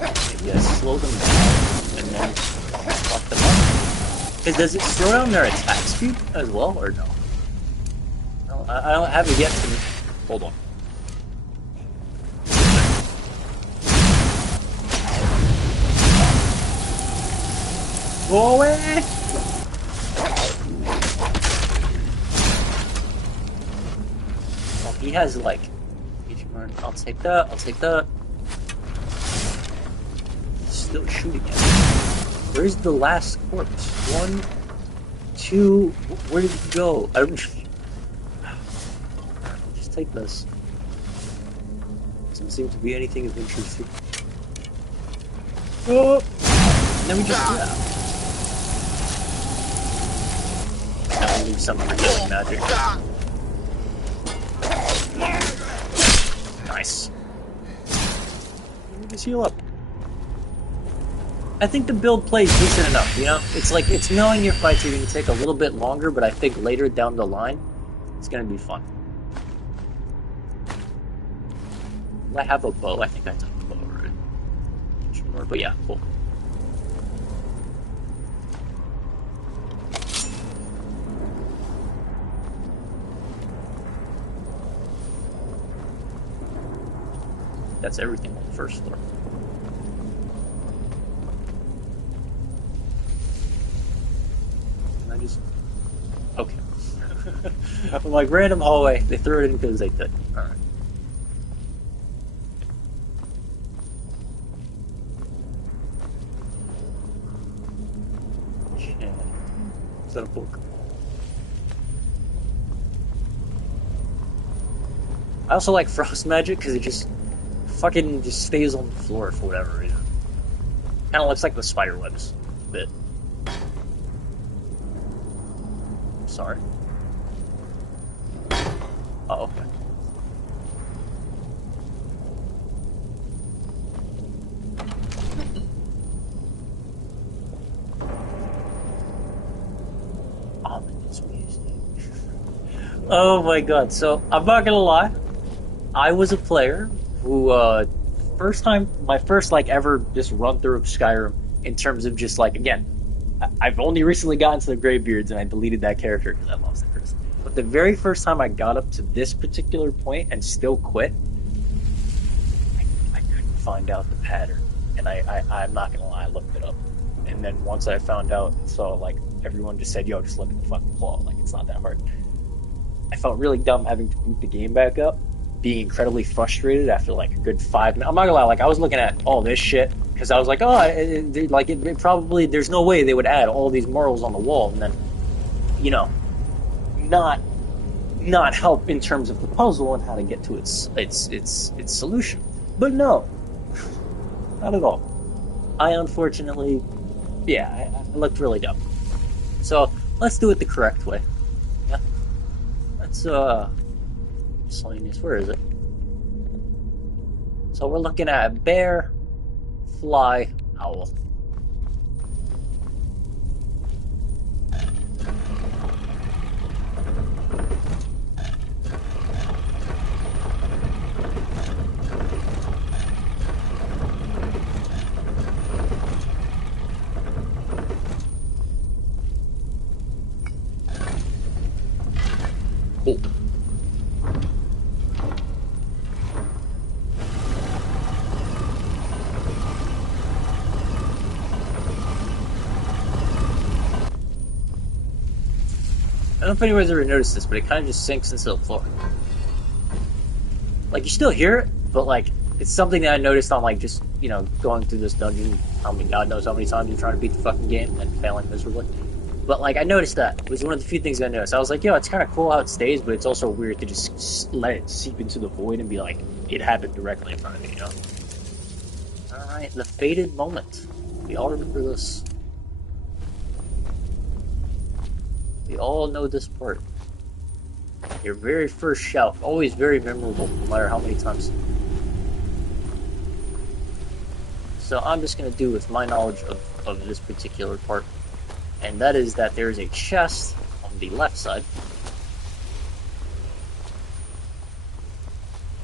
Maybe I slow them down and then fuck them up. Because does it slow down their attack speed as well, or no? No, I don't have it yet to... Hold on. Go away! Oh, he has like... I'll take that, I'll take that. Still shooting at me. Where's the last corpse? 1, 2... Where did he go? I don't... Just take this. Doesn't seem to be anything of interest here. Oh! And then we just do that. Now we need something for healing magic. Nice. Let me just heal up. I think the build plays decent enough, you know? It's like, it's knowing your fights are going to take a little bit longer, but I think later down the line, it's going to be fun. I have a bow. I think I took the bow already. Sure, but yeah, cool. That's everything on the first floor. And I just... Okay. I'm like, random hallway. They threw it in because they could. Alright. Yeah. Is that a book? I also like frost magic because it just fucking just stays on the floor for whatever reason. Kind of looks like the spider webs a bit. Sorry. Oh, okay. Ominous music. Oh my god, so I'm not gonna lie. I was a player who, my first, like, ever just run through of Skyrim in terms of just, like, again, I've only recently gotten to the Greybeards and I deleted that character because I lost that person. But the very first time I got up to this particular point and still quit, I couldn't find out the pattern. And I'm not gonna lie, I looked it up. And then once I found out and saw, like, everyone just said, yo, just look at the fucking claw, like, it's not that hard. I felt really dumb having to boot the game back up, being incredibly frustrated after like a good 5 minutes. I'm not gonna lie, like I was looking at all this shit because I was like, oh, it probably there's no way they would add all these morals on the wall and then, you know, not help in terms of the puzzle and how to get to its solution. But no, not at all. I unfortunately, yeah, I looked really dumb. So let's do it the correct way. Yeah, let's miscellaneous. Where is it? So we're looking at bear, fly, owl. Oh. I don't know if anyone's ever noticed this, but it kind of just sinks into the floor. Like, you still hear it, but, like, it's something that I noticed on, like, just, you know, going through this dungeon. I mean, God knows how many times you're trying to beat the fucking game and failing miserably. But, like, I noticed that. It was one of the few things I noticed. I was like, yo, it's kind of cool how it stays, but it's also weird to just let it seep into the void and be like, it happened directly in front of me, you know? Alright, the fated moment. We all remember this. We all know this part. Your very first shout, always very memorable, no matter how many times. So I'm just going to do with my knowledge of this particular part. And that is that there is a chest on the left side.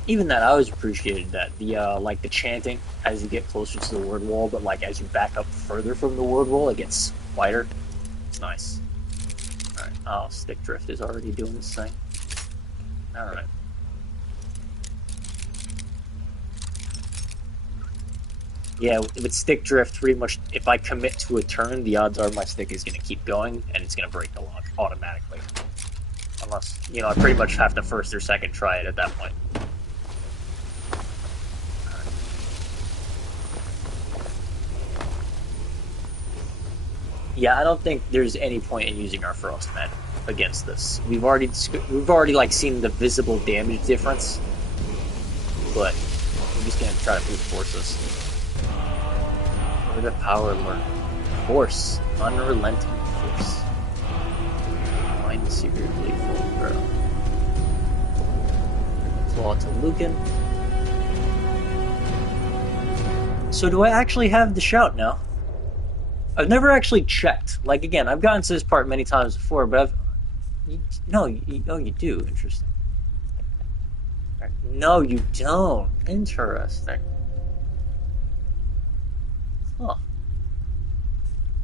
Even that, I always appreciated that. The, like, the chanting as you get closer to the word wall, but, like, as you back up further from the word wall, it gets quieter. It's nice. Alright, oh, stick drift is already doing this thing. Alright. Yeah, with stick drift, pretty much, if I commit to a turn, the odds are my stick is going to keep going, and it's going to break the lock automatically. Unless, you know, I pretty much have to first or second try it at that point. Yeah, I don't think there's any point in using our Frostman against this. We've already like seen the visible damage difference, but we're just gonna try to brute force this. What are the power learn? Force, unrelenting force. Find the secret lethal arrow. Claw to Lucan. So do I actually have the shout now? I've never actually checked. Like, again, I've gotten to this part many times before, but oh, you do. Interesting. Right. No, you don't. Interesting. Huh.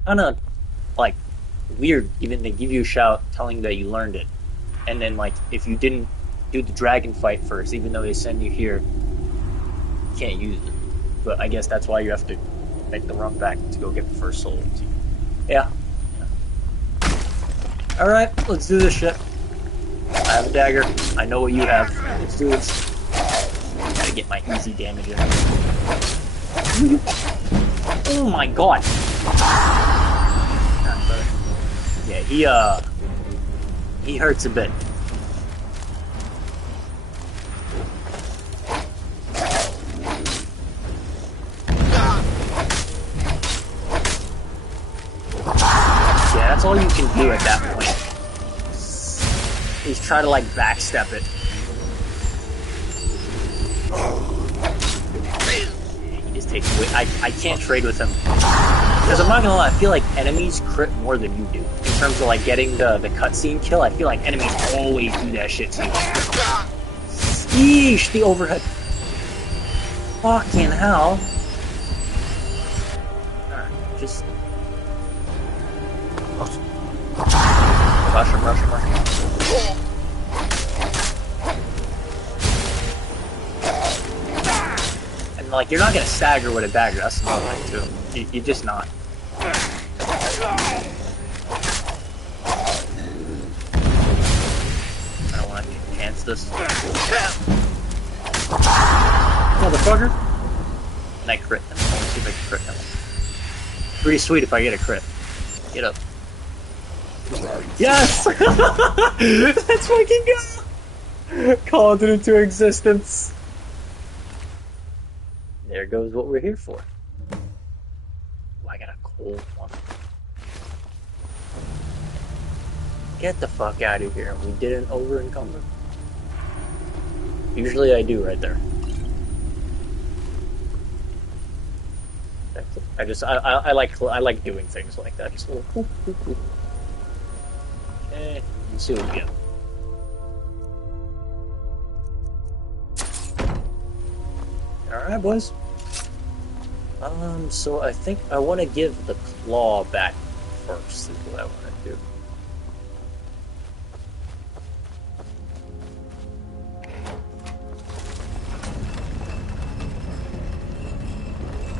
Kinda, like, weird, even they give you a shout telling you that you learned it. And then, like, if you didn't do the dragon fight first, even though they send you here, you can't use it. But I guess that's why you have to make the run back to go get the first soul. Yeah. Alright, let's do this shit. I have a dagger. I know what you have. Let's do this. Gotta get my easy damage in. Oh my god! Yeah, he hurts a bit. That's all you can do at that point. He's trying to like backstep it. He just takes away. I can't trade with him. Because I'm not gonna lie, I feel like enemies crit more than you do. In terms of like getting the cutscene kill, I feel like enemies always do that shit to you. Yeesh, the overhead. Fucking hell. Alright, just... Rush him. And like, you're not gonna stagger with a dagger, that's another thing too. You're just not. I don't want to chance this. Motherfucker! And I crit him. I want to see if I can crit him. Pretty sweet if I get a crit. Get up. Yes! Let's fucking go! Called it into existence. There goes what we're here for. Oh, I got a cold one. Get the fuck out of here. We didn't over encumber. Usually I do right there. I like doing things like that. Just a little whoop, whoop, whoop. Okay, let's see what we get. Alright, boys. So I think I want to give the claw back first, is what I want to do.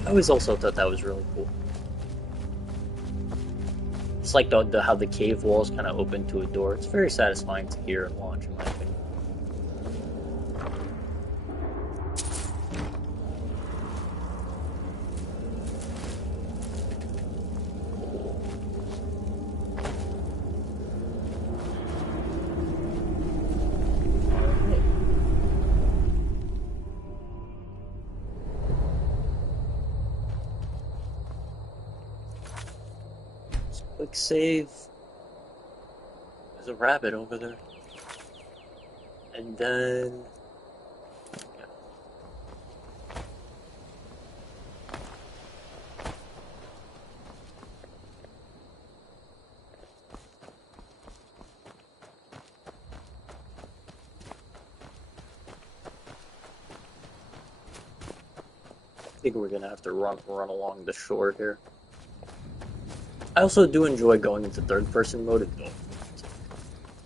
I always also thought that was really cool. It's like how the cave walls kind of open to a door. It's very satisfying to hear and watch, in my opinion. Quick save. There's a rabbit over there. And then... yeah. I think we're gonna have to run along the shore here. I also do enjoy going into third-person mode.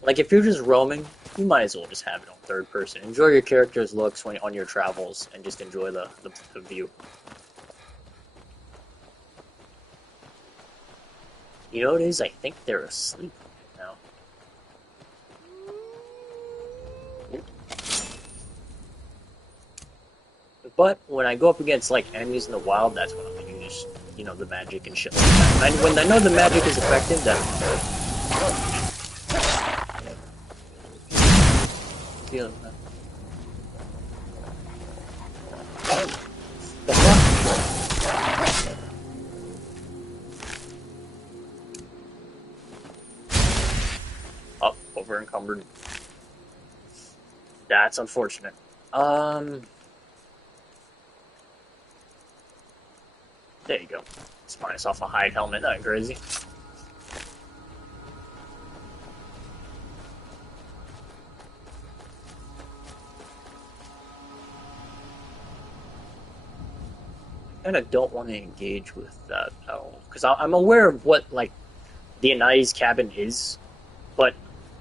Like, if you're just roaming, you might as well just have it on third person. Enjoy your character's looks when on your travels, and just enjoy the view. You know what it is? I think they're asleep now. But when I go up against, like, enemies in the wild, that's when I'm gonna use, you know, the magic and shit like that. And when I know the magic is effective, then... feeling that. The fuck? Oh, over encumbered. That's unfortunate. There you go. Let's find us off a hide helmet, not crazy. I kind of don't want to engage with that at all, because I'm aware of what, like, the Anai's cabin is, but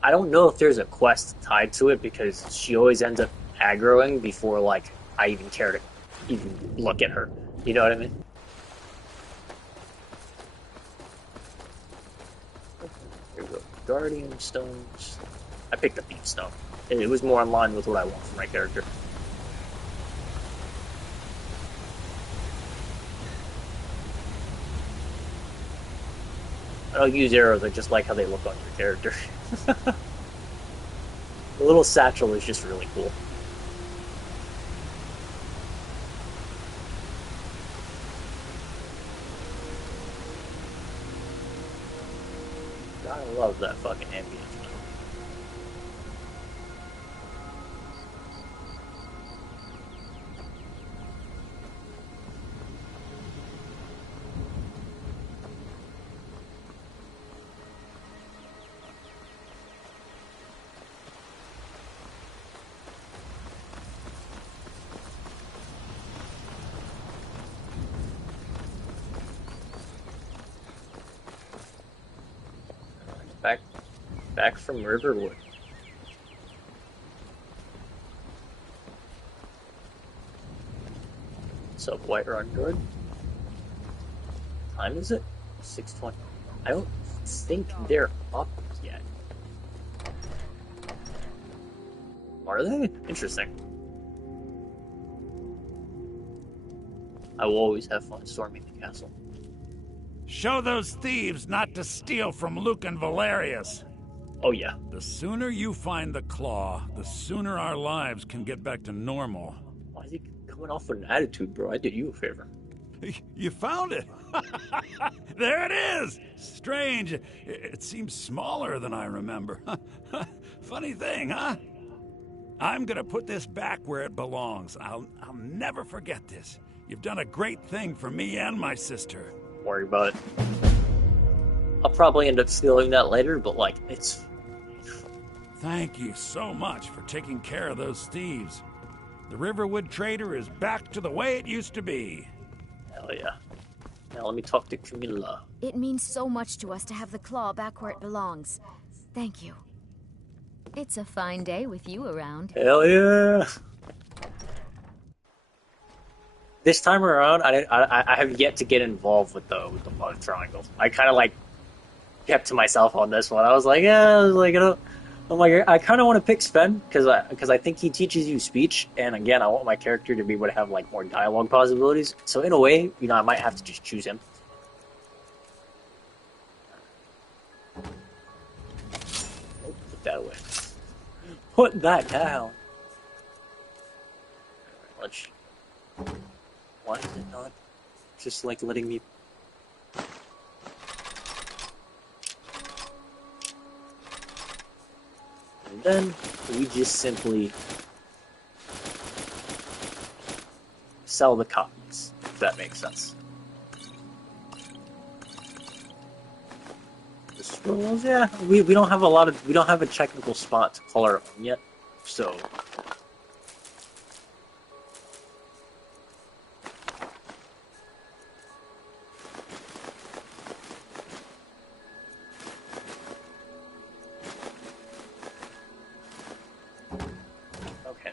I don't know if there's a quest tied to it, because she always ends up aggroing before, like, I even care to even look at her. You know what I mean? Here we go. Guardian stones. I picked up each stone. It was more in line with what I want for my character. I don't use arrows, I just like how they look on your character. The little satchel is just really cool. I love that fucking ambience. Back from Riverwood. What's up, Whiterun Good? What time is it? 6:20. I don't think they're up yet. Are they? Interesting. I will always have fun storming the castle. Show those thieves not to steal from Lucan Valerius. Oh yeah. The sooner you find the claw, the sooner our lives can get back to normal. Why is he coming off with an attitude, bro? I did you a favor. You found it! There it is! Strange. It seems smaller than I remember. Funny thing, huh? I'm gonna put this back where it belongs. I'll never forget this. You've done a great thing for me and my sister. Don't worry about it. I'll probably end up stealing that later, but, like, it's... Thank you so much for taking care of those thieves. The Riverwood Trader is back to the way it used to be. Hell yeah. Now let me talk to Camilla. It means so much to us to have the claw back where it belongs. Thank you. It's a fine day with you around. Hell yeah! This time around, I have yet to get involved with the love triangle. I kind of, like, kept to myself on this one. I was like, yeah, you know, I'm like, I kind of want to pick Sven because I think he teaches you speech, and again, I want my character to be able to have, like, more dialogue possibilities. So in a way, you know, I might have to just choose him. Oh, put that away. Put that down. Let's. Why is it not just, like, letting me? And then we just simply sell the copies, if that makes sense. The scrolls, yeah, we don't have we don't have a technical spot to call our own yet, so. Okay.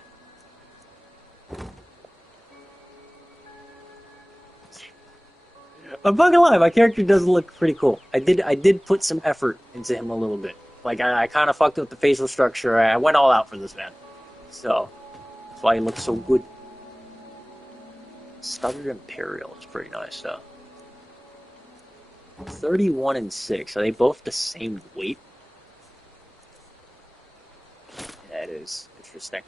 I'm not gonna lie, my character does look pretty cool. I did put some effort into him a little bit. Like I kind of fucked up the facial structure. I went all out for this man, so that's why he looks so good. Stuttered Imperial is pretty nice though. 31 and 6. Are they both the same weight? Yeah, it is interesting.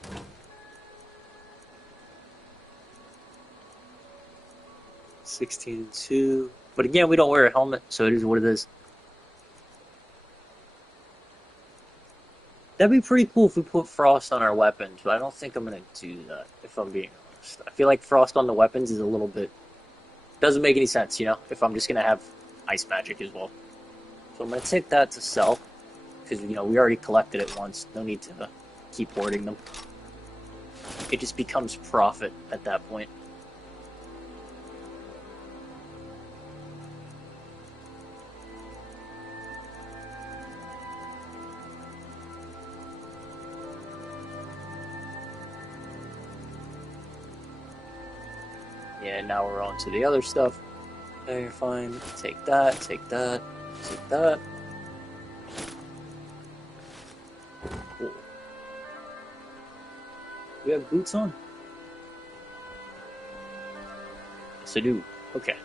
$16.2. But again, we don't wear a helmet, so it is what it is. That'd be pretty cool if we put frost on our weapons, but I don't think I'm gonna do that, if I'm being honest. I feel like frost on the weapons is a little bit... doesn't make any sense, you know, if I'm just gonna have ice magic as well. So I'm gonna take that to sell, because, you know, we already collected it once. No need to keep hoarding them. It just becomes profit at that point. Yeah, now we're on to the other stuff. Okay, you're fine. Take that, take that, take that. Cool. We have boots on? Yes, I do. Okay.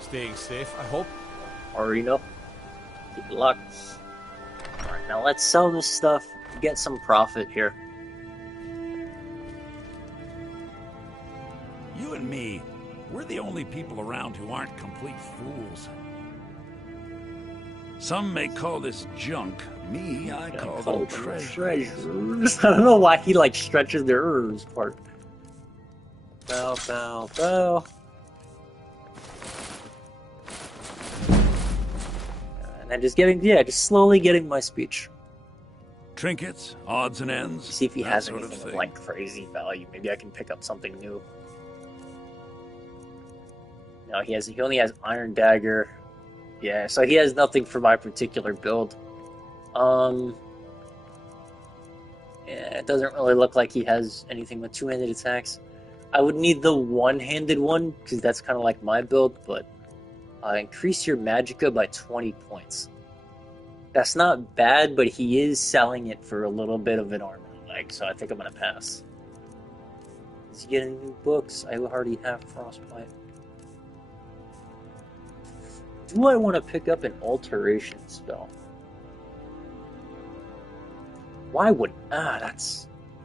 Staying safe, I hope. Already know. Keep it locked. Alright, now let's sell this stuff. Get some profit here. You and me, we're the only people around who aren't complete fools. Some may call this junk. Me, I call them treasures. I don't know why he like stretches their ers part. Bow, bow, bow. And then just getting, yeah, just slowly getting my speech. Trinkets, odds and ends. See if he has sort anything of of thing. like crazy value. Maybe I can pick up something new. No, he only has Iron Dagger. Yeah, so he has nothing for my particular build. Yeah, it doesn't really look like he has anything with two-handed attacks. I would need the one-handed one, because that's kind of like my build, but increase your magicka by 20 points. That's not bad, but he is selling it for a little bit of an armor leg, so I think I'm going to pass. Is he getting new books? I already have Frostbite. Do I want to pick up an alteration spell? Why would...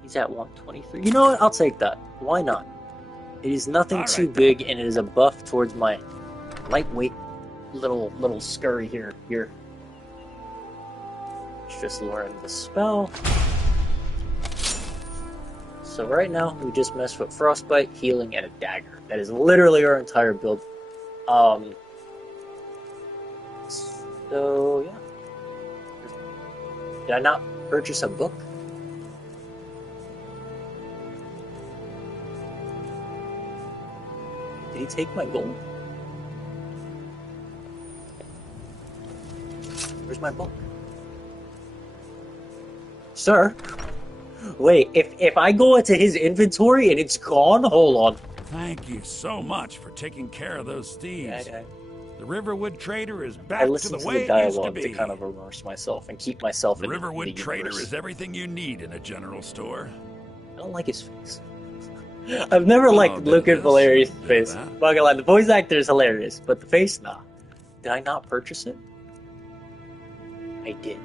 he's at 123. You know what? I'll take that. Why not? It is nothing too big, and it is a buff towards my lightweight little scurry here. Let's just learn the spell. So right now, we just messed with Frostbite, Healing, and a Dagger. That is literally our entire build. So, yeah. Did I not purchase a book? Did he take my gold? Where's my book? Sir? Wait, if I go into his inventory and it's gone, hold on. Thank you so much for taking care of those thieves. Yeah, The Riverwood Trader is I back to listen the to way the it used to dialogue be. to kind of immerse myself and keep myself The in Riverwood the Trader universe. is everything you need in a general store. I don't like his face. I've never liked bit Luke of and this, Valeria's bit of face. that. Not gonna lie, the voice actor is hilarious, but the face, nah. Did I not purchase it? I did.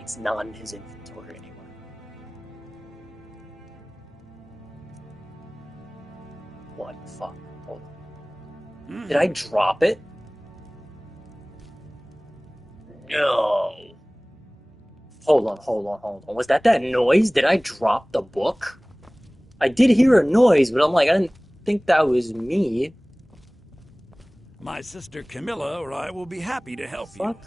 It's not in his inventory anymore. What the fuck? Hold on. Did I drop it? No. Hold on. Was that noise? Did I drop the book? I did hear a noise, but I'm like, I didn't think that was me. My sister Camilla or I will be happy to help you. Fuck.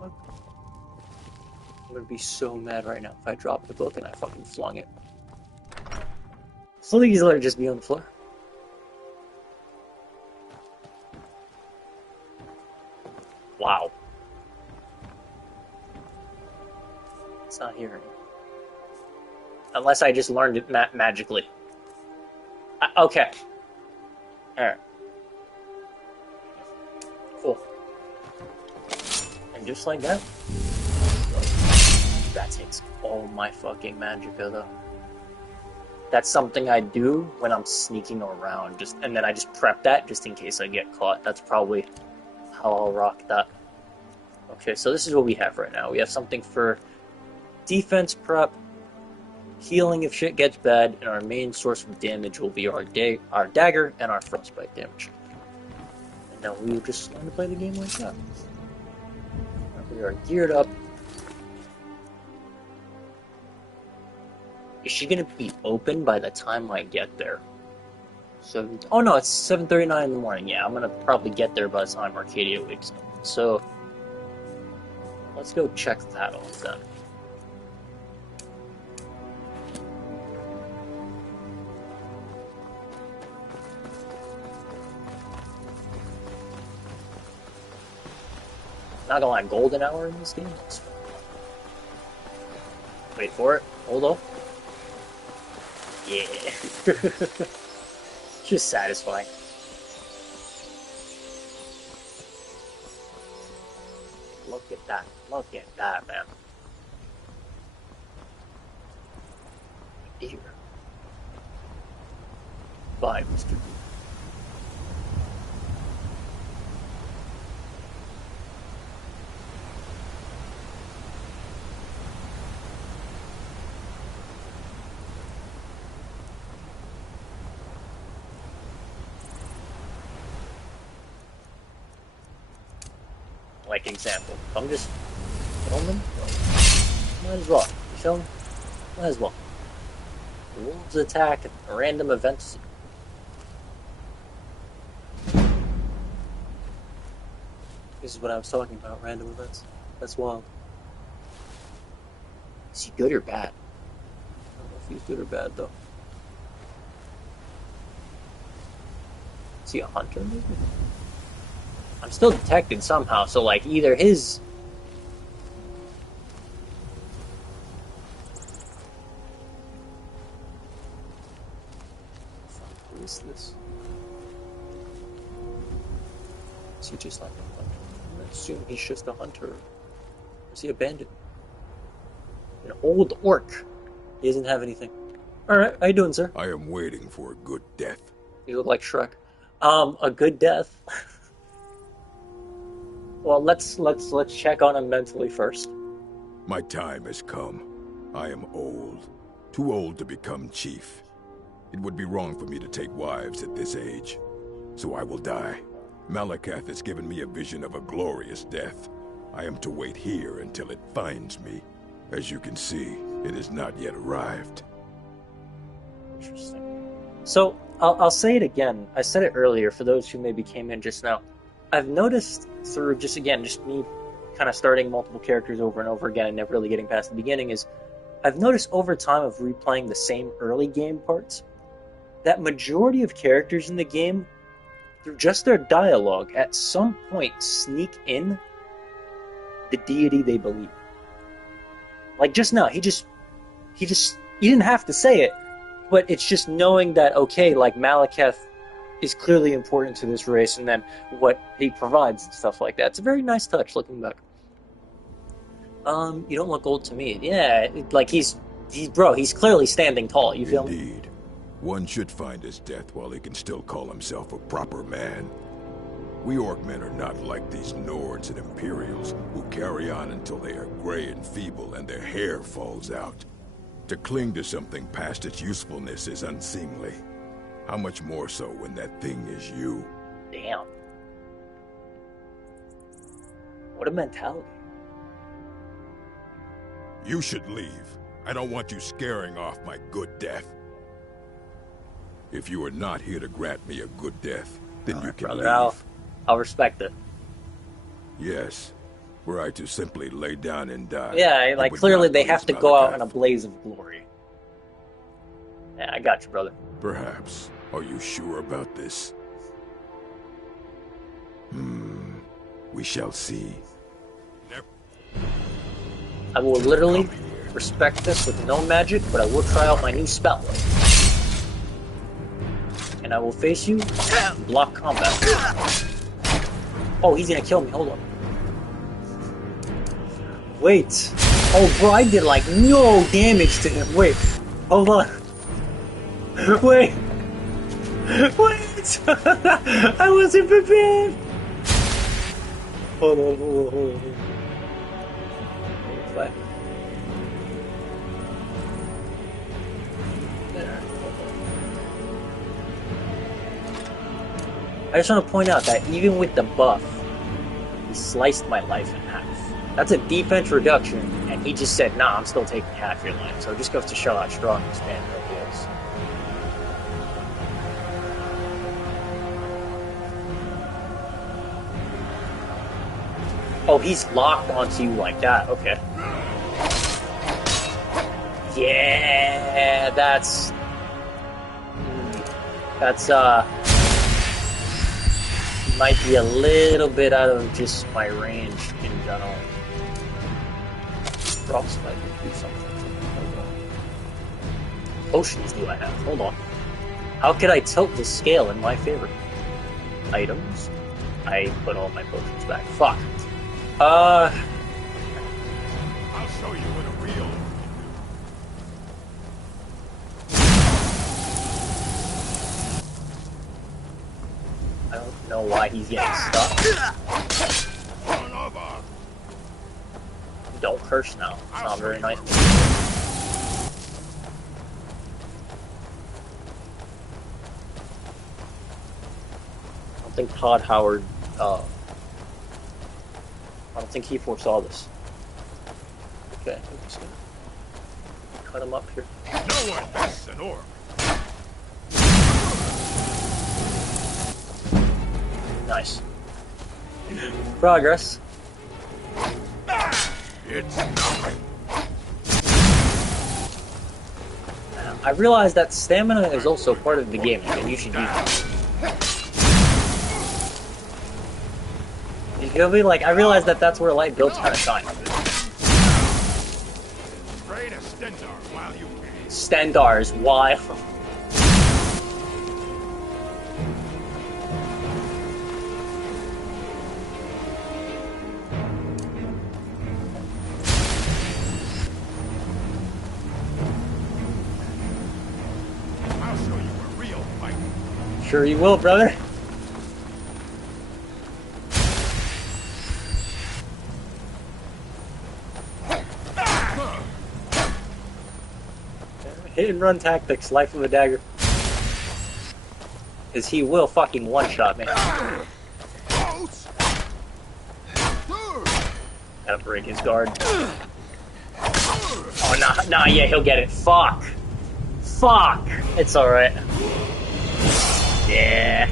I'm gonna be so mad right now if I drop the book and I fucking flung it. Please let it just be on the floor. Wow. It's not here anymore. Unless I just learned it magically. Okay. Alright. Cool. And just like that, that takes all my fucking magicka though. That's something I do when I'm sneaking around, and then I just prep that just in case I get caught. That's probably how I'll rock that. Okay, so this is what we have right now. We have something for defense prep, healing if shit gets bad, and our main source of damage will be our dagger and our frostbite damage. And now we will just learn to play the game like that. We are geared up. Is she gonna be open by the time I get there? So, oh no, it's 7:39 in the morning. Yeah, I'm gonna probably get there by the time Arcadia wakes up. So, let's go check that off then. Not gonna lie, golden hour in this game? Wait for it. Hold on. Yeah. Just satisfying. Look at that. Look at that, man. Here. Bye, Mr. B. Like example, I'm just filming. Might as well. You feel me? Might as well. The wolves attack at random events. This is what I was talking about, random events. That's wild. Is he good or bad? I don't know if he's good or bad, though. Is he a hunter, maybe? I'm still detected somehow, so like either his... Who is this? Is he just like a hunter? I'm gonna assume he's just a hunter. Or is he a bandit? An old orc. He doesn't have anything. Alright, how you doing, sir? I am waiting for a good death. You look like Shrek. A good death? Well, let's check on him mentally first. My time has come. I am old. Too old to become chief. It would be wrong for me to take wives at this age. So I will die. Malakath has given me a vision of a glorious death. I am to wait here until it finds me. As you can see, it has not yet arrived. Interesting. So, I'll say it again. I said it earlier for those who maybe came in just now. I've noticed through, just me kind of starting multiple characters over and over again and never really getting past the beginning, is I've noticed over time of replaying the same early game parts that majority of characters in the game, through just their dialogue, at some point sneak in the deity they believe. Like just now, he didn't have to say it, but it's just knowing that, okay, like Malakath is clearly important to this race, and then what he provides and stuff like that. It's a very nice touch, looking back. You don't look old to me. Yeah, like he's clearly standing tall, you feel me? Indeed. One should find his death while he can still call himself a proper man. We Orcmen are not like these Nords and Imperials, who carry on until they are gray and feeble and their hair falls out. To cling to something past its usefulness is unseemly. How much more so when that thing is you? Damn. What a mentality. You should leave. I don't want you scaring off my good death. If you are not here to grant me a good death, then you can Brother, leave. I'll respect it. Yes. Were I to simply lay down and die. Yeah, like clearly they have to go out in a Malakath. blaze of glory. Yeah, I got you, brother. Perhaps. Are you sure about this? We shall see. I will literally respect this with no magic, but I will try out my new spell. And I will face you and block combat. Oh, he's gonna kill me. Hold on. Wait. Oh, bro, I did like no damage to him. Wait. Hold on. Wait. Wait. I wasn't prepared. Hold on, hold on. What? I just want to point out that even with the buff, he sliced my life in half. That's a defense reduction, and he just said, nah, I'm still taking half your life. So it just goes to show how strong this man really is. Oh, he's locked onto you like that. Okay. Yeah, that's might be a little bit out of just my range in general. Frostbite would do something. Hold on. Potions do I have? Hold on. How could I tilt the scale in my favor? Items. I put all my potions back. Fuck. I'll show you what a real... I don't know why he's getting stuck. Don't curse now. It's not very nice. I don't think Todd Howard, I don't think he foresaw this. Okay, I'm just gonna cut him up here. No one beats an orc. Nice. Progress. It's nothing. I realize that stamina is also part of the game, and you should use it. You feel me? Like, I realize that that's where light builds kind of shine. Pray to Stendar while you can. Stendar is wild. I'll show you a real fight. Sure you will, brother. Hit and run tactics, life of a dagger. Cause he will fucking one-shot me. Gotta break his guard. Oh, nah, yeah, he'll get it. Fuck. Fuck. It's alright. Yeah.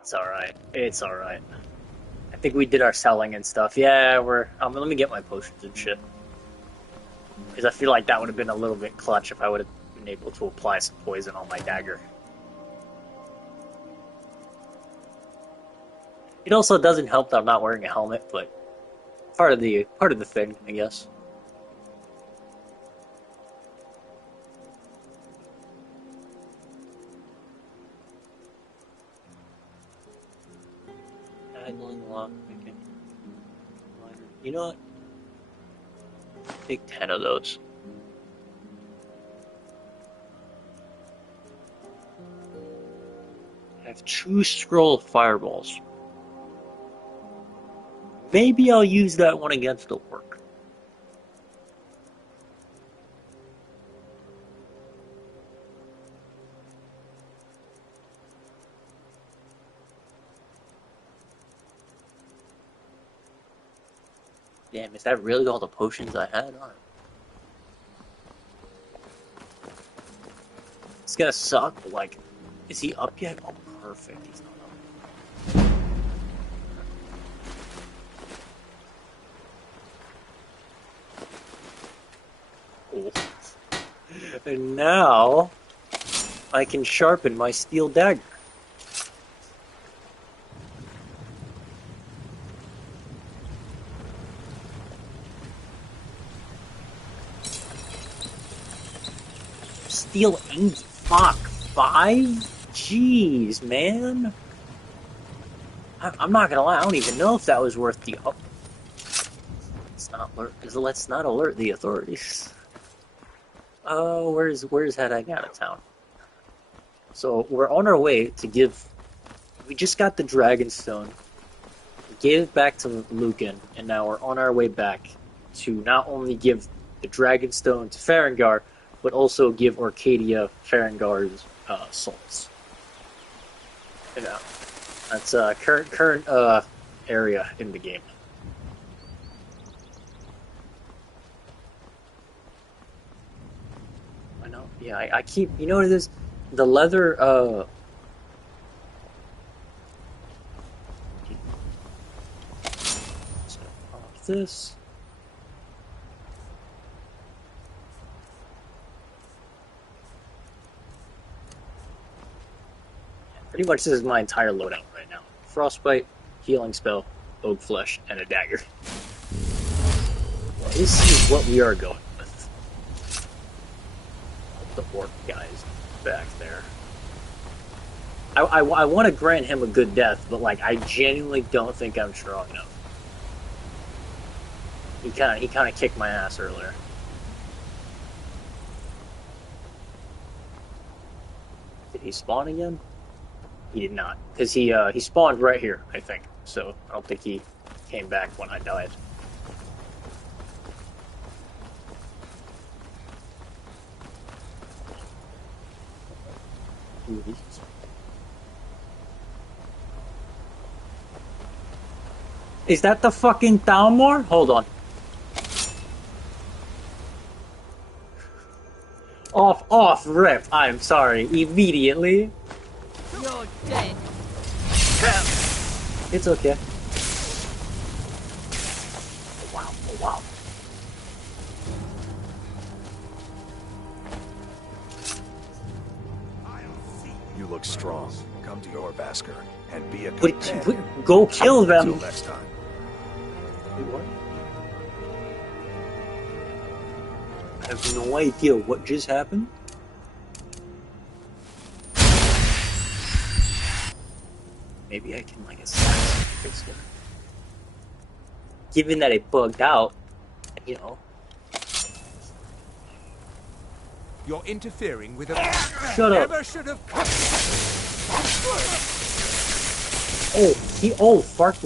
It's alright. It's alright. I think we did our selling and stuff. Yeah, we're... let me get my potions and shit. Because I feel like that would have been a little bit clutch if I would have been able to apply some poison on my dagger. It also doesn't help that I'm not wearing a helmet, but part of the thing, I guess. You know what? Take 10 of those. I have 2 scroll fireballs. Maybe I'll use that one against the orc. Damn, is that really all the potions I had? Alright. It's gonna suck, but like, is he up yet? Oh, perfect. He's not up. Oh. And now, I can sharpen my steel dagger. Steel ingot. Fuck. 5? Jeez, man. I'm not gonna lie, I don't even know if that was worth the up. Let's not alert the authorities. Oh, where's heading out of town? So we're on our way to give. We just got the Dragonstone. Gave it back to Lucan, and now we're on our way back to not only give the Dragonstone to Farengar, but also give Arcadia Farengar's souls. Yeah, that's current area in the game. I know. Yeah, I keep. You know what it is? The leather. So off this. Pretty much this is my entire loadout right now. Frostbite, healing spell, oak flesh, and a dagger. Well, this is what we are going with. The orc guys back there. I want to grant him a good death, but like I genuinely don't think I'm strong enough. He kind of kicked my ass earlier. Did he spawn again? He did not, because he spawned right here, I think. So I don't think he came back when I died. Is that the fucking Thalmor? Hold on. Off, rip. I'm sorry. Immediately. You're dead. It's okay. Wow, wow. You look strong. Come to your Basker and be a Wait, companion. go kill them. Until next time. Wait, what? I have no idea what just happened. Maybe I can like assassinate this guy. Given that it bugged out, you know. You're interfering with a... Shut up. Never should have...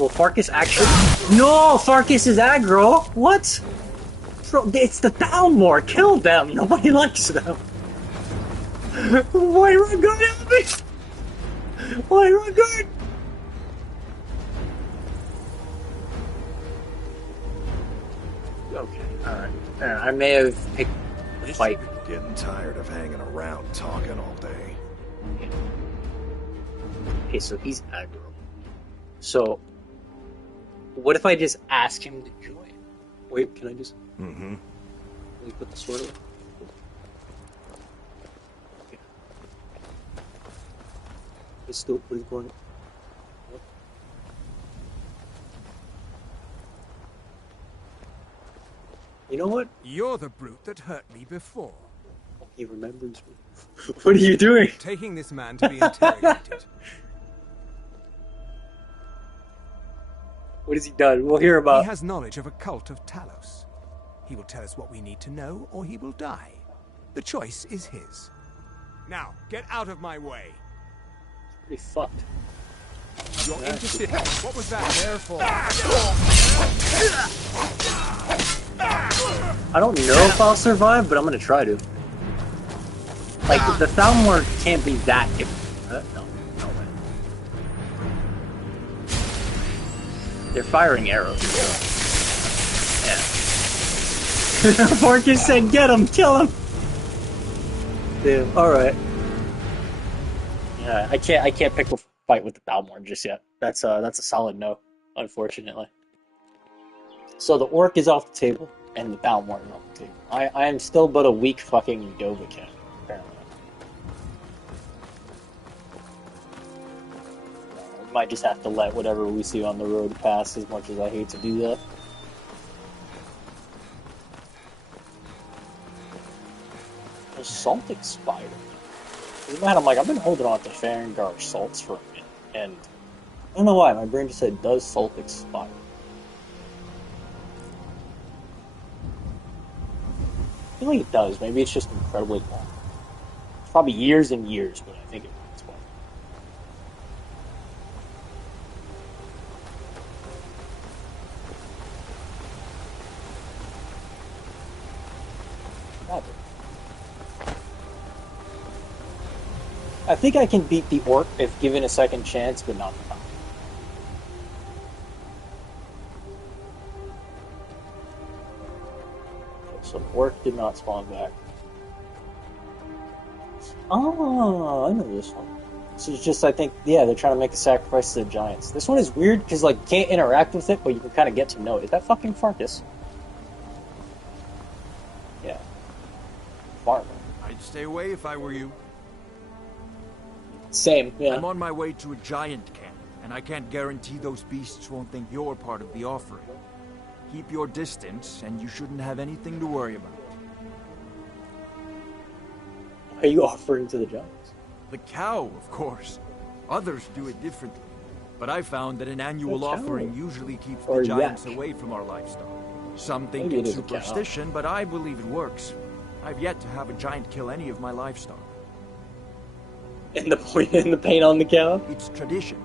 Farkas actually... No, Farkas is aggro! What? Bro, it's the Thalmor, kill them! Nobody likes them! Why run good at me? Why run good? Okay, alright. I may have picked the fight. Getting tired of hanging around talking all day. Okay, so he's aggro. So, what if I just ask him to join? Wait, can I just... Mm-hmm. Let me put the sword away. Okay. It's still pretty going. You know what? You're the brute that hurt me before. He remembers me. What are you doing? Taking this man to be interrogated. What has he done? We'll hear about. He has knowledge of a cult of Talos. He will tell us what we need to know, or he will die. The choice is his. Now, get out of my way. Pretty fucked. You're interfering. What was that there for? I don't know if I'll survive, but I'm gonna try to. Like, the Thalmor can't be that different. No way. They're firing arrows. Marcus said, "Get him, kill him." Dude, all right. Yeah, I can't pick a fight with the Balmorn just yet. That's a solid no, unfortunately. So the orc is off the table, and the Balmorn is off the table. I am still but a weak fucking Dovahkiin, apparently. We might just have to let whatever we see on the road pass, as much as I hate to do that. A salting spider. In my head, I'm like, I've been holding on to Farengar salts for a minute, and I don't know why, my brain just said, does salt expire? I feel like it does. Maybe it's just incredibly long. It's probably years and years, but I think it might expire. I think I can beat the orc if given a second chance, but not the time. So the orc did not spawn back. Oh, I know this one. This is just, I think, yeah, they're trying to make a sacrifice to the giants. This one is weird because, like, you can't interact with it, but you can kind of get to know it. Is that fucking Farkas? Yeah. Farmer. I'd stay away if I were you. Same, yeah. I'm on my way to a giant camp, and I can't guarantee those beasts won't think you're part of the offering. Keep your distance, and you shouldn't have anything to worry about. Are you offering to the giants? The cow, of course. Others do it differently. But I found that an annual offering usually keeps the giants away from our livestock. Some think it's superstition, but I believe it works. I've yet to have a giant kill any of my livestock. And the paint on the cow? It's tradition.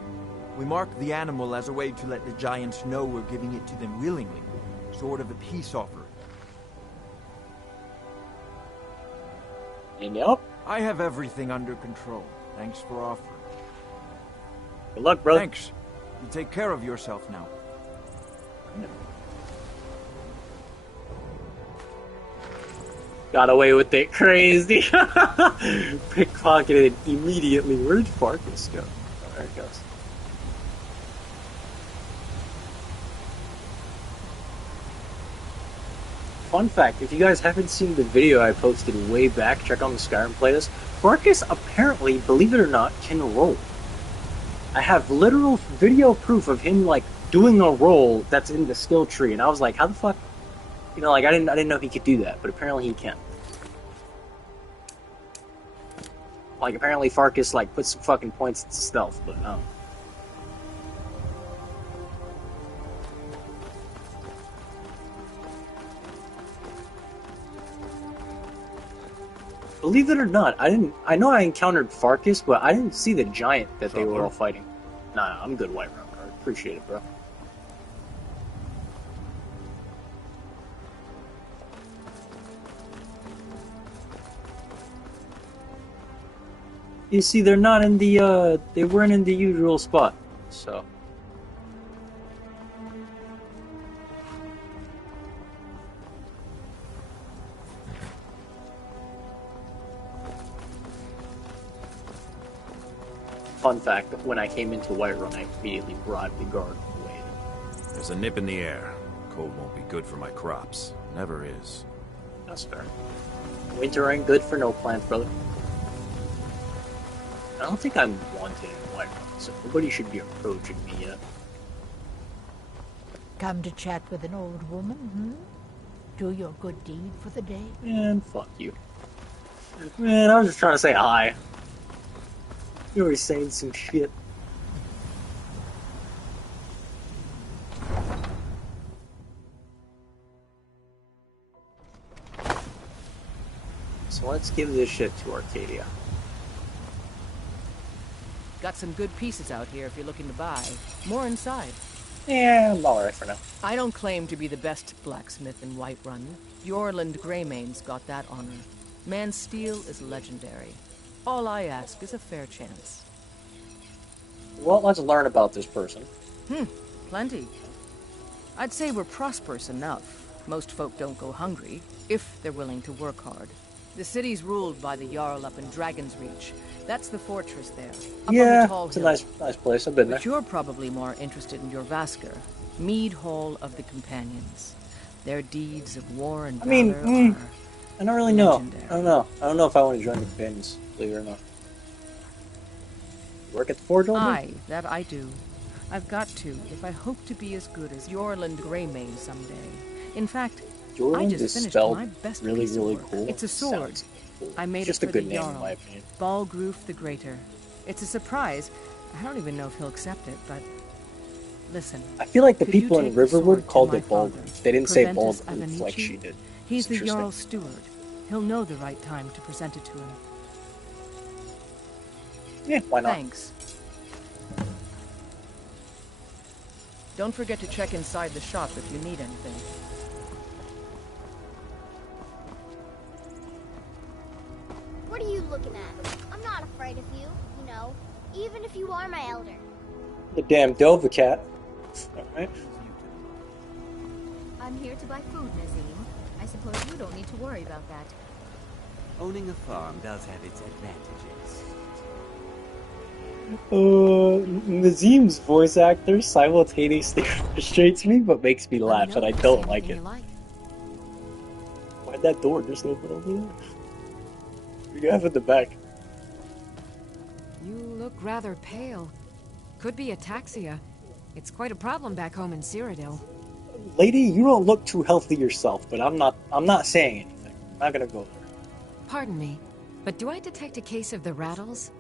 We mark the animal as a way to let the giants know we're giving it to them willingly. Sort of a peace offering. Yep. I have everything under control. Thanks for offering. Good luck, brother. Thanks. You take care of yourself now. Got away with it, crazy. Pickpocketed immediately. Where'd Farkas go? Oh, there it goes. Fun fact, if you guys haven't seen the video I posted way back, check on the Skyrim playlist. Farkas apparently, believe it or not, can roll. I have literal video proof of him, like, doing a roll that's in the skill tree, and I was like, how the fuck? You know, like, I didn't know he could do that, but apparently he can. Like, apparently Farkas, like, put some fucking points into stealth, but no. Believe it or not, I know I encountered Farkas, but I didn't see the giant that they were all fighting. Nah, I'm good, White Round Guard. Appreciate it, bro. You see, they're not in the, they weren't in the usual spot, so. Fun fact, when I came into Whiterun, I immediately brought the guard away. There's a nip in the air. Cold won't be good for my crops. Never is. That's fair. Winter ain't good for no plant, brother. I don't think I'm wanted in Whiterun, so nobody should be approaching me yet. Come to chat with an old woman, hmm? Do your good deed for the day? Man, fuck you. Man, I was just trying to say hi. You were saying some shit. So let's give this shit to Arcadia. Got some good pieces out here if you're looking to buy. More inside. Yeah, I'm alright for now. I don't claim to be the best blacksmith in Whiterun. Yorland Greymane's got that honor. Man's steel is legendary. All I ask is a fair chance. Well, let's learn about this person. Plenty. I'd say we're prosperous enough. Most folk don't go hungry, if they're willing to work hard. The city's ruled by the Jarl up in Dragon's Reach. That's the fortress there. Up on the tall it's a hill. nice place. I've been there. But you're probably more interested in Jorvaskr, Mead Hall of the Companions. Their deeds of war and valor are I don't really know. legendary. I don't know if I want to join the companions, believe it or not. Work at the forge all day? Aye, that I do. I've got to, if I hope to be as good as Jorland Greymane someday. In fact, I Jorland just is finished spelled my best really, piece of really work. cool. It's a sword. Sounds cool. I made Just it a for good the name, Jarl, in my opinion. Balgroof the Greater. It's a surprise. I don't even know if he'll accept it, but listen. I feel like the could you people in take the sword Riverwood to called my it father, Balgroof. They didn't say Proventus Balgroof like Avenici? she did. He's It's the interesting. Jarl's steward. He'll know the right time to present it to him. Yeah, why not? Thanks. Don't forget to check inside the shop if you need anything. What are you looking at? I'm not afraid of you, you know, even if you are my elder. The damn Dova cat. Alright. I'm here to buy food, Nazim. I suppose you don't need to worry about that. Owning a farm does have its advantages. Nazim's voice actor simultaneously frustrates me but makes me laugh, and I don't like it. Why'd that door just open over there? You have in the back. You look rather pale. Could be ataxia. It's quite a problem back home in Cyrodiil. Lady, you don't look too healthy yourself, but I'm not saying anything. I'm not gonna go there. Pardon me, but do I detect a case of the rattles?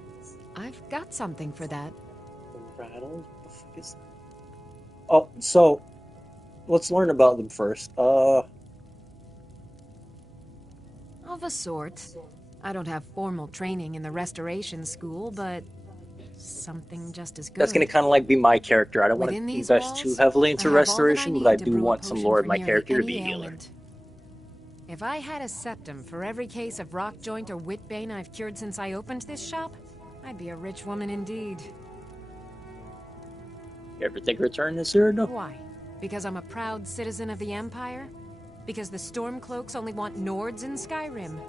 I've got something for that. The rattles? What the fuck is that? Oh, so let's learn about them first. Of a sort. I don't have formal training in the restoration school, but something just as good. That's gonna kind of like be my character. I don't want to Within these invest walls, too heavily into I have all that restoration, I but I need to do brew a want some potion lore of for my nearly character to be any a healer. ailment. If I had a septum for every case of rock joint or whitbane I've cured since I opened this shop, I'd be a rich woman indeed. You ever think of returning to Cyrodiil? Why? Because I'm a proud citizen of the Empire? Because the Stormcloaks only want Nords in Skyrim?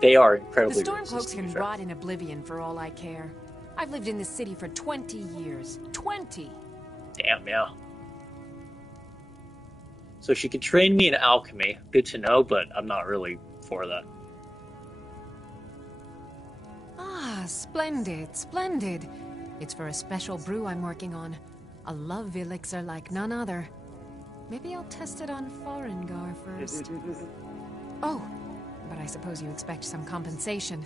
They are The incredibly Stormcloaks racist, to be can fair. rot in oblivion for all I care. I've lived in this city for 20 years. 20! Damn, yeah. So she could train me in alchemy. Good to know, but I'm not really for that. Ah, splendid, splendid. It's for a special brew I'm working on. A love elixir like none other. Maybe I'll test it on Farengar first. Oh, but I suppose you expect some compensation.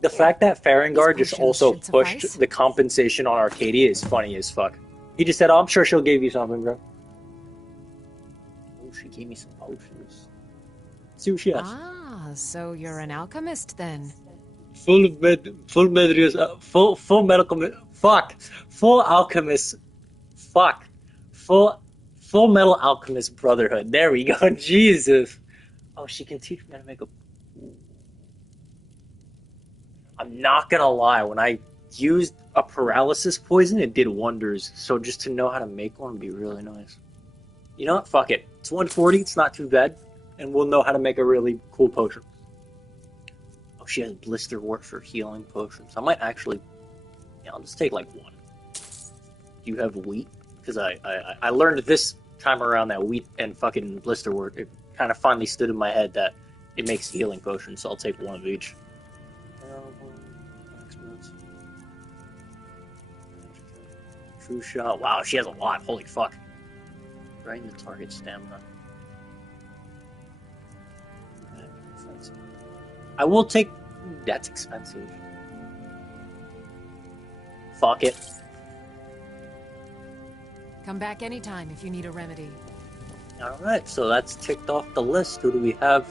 The fact that Farengar just potions also should pushed suffice. the compensation on Arcadia is funny as fuck. He just said, oh, I'm sure she'll give you something, bro. Oh, she gave me some potions. Let's see what she has. Ah, so you're an alchemist then? Full metal alchemist brotherhood. There we go. Jesus. Oh, she can teach me how to make a. I'm not gonna lie. When I used a paralysis poison, it did wonders. So just to know how to make one would be really nice. You know what? Fuck it. It's 140. It's not too bad, and we'll know how to make a really cool potion. Oh, she has blister wart for healing potions. I might actually. Yeah, I'll just take like one. Do you have wheat? Because I learned this time around that wheat and fucking blister wart. It kind of finally stood in my head that it makes healing potions. So I'll take one of each. True shot. Wow, she has a lot. Holy fuck. Drain the target stamina. I will take. That's expensive. Fuck it. Come back anytime if you need a remedy. Alright, so that's ticked off the list. Who do we have?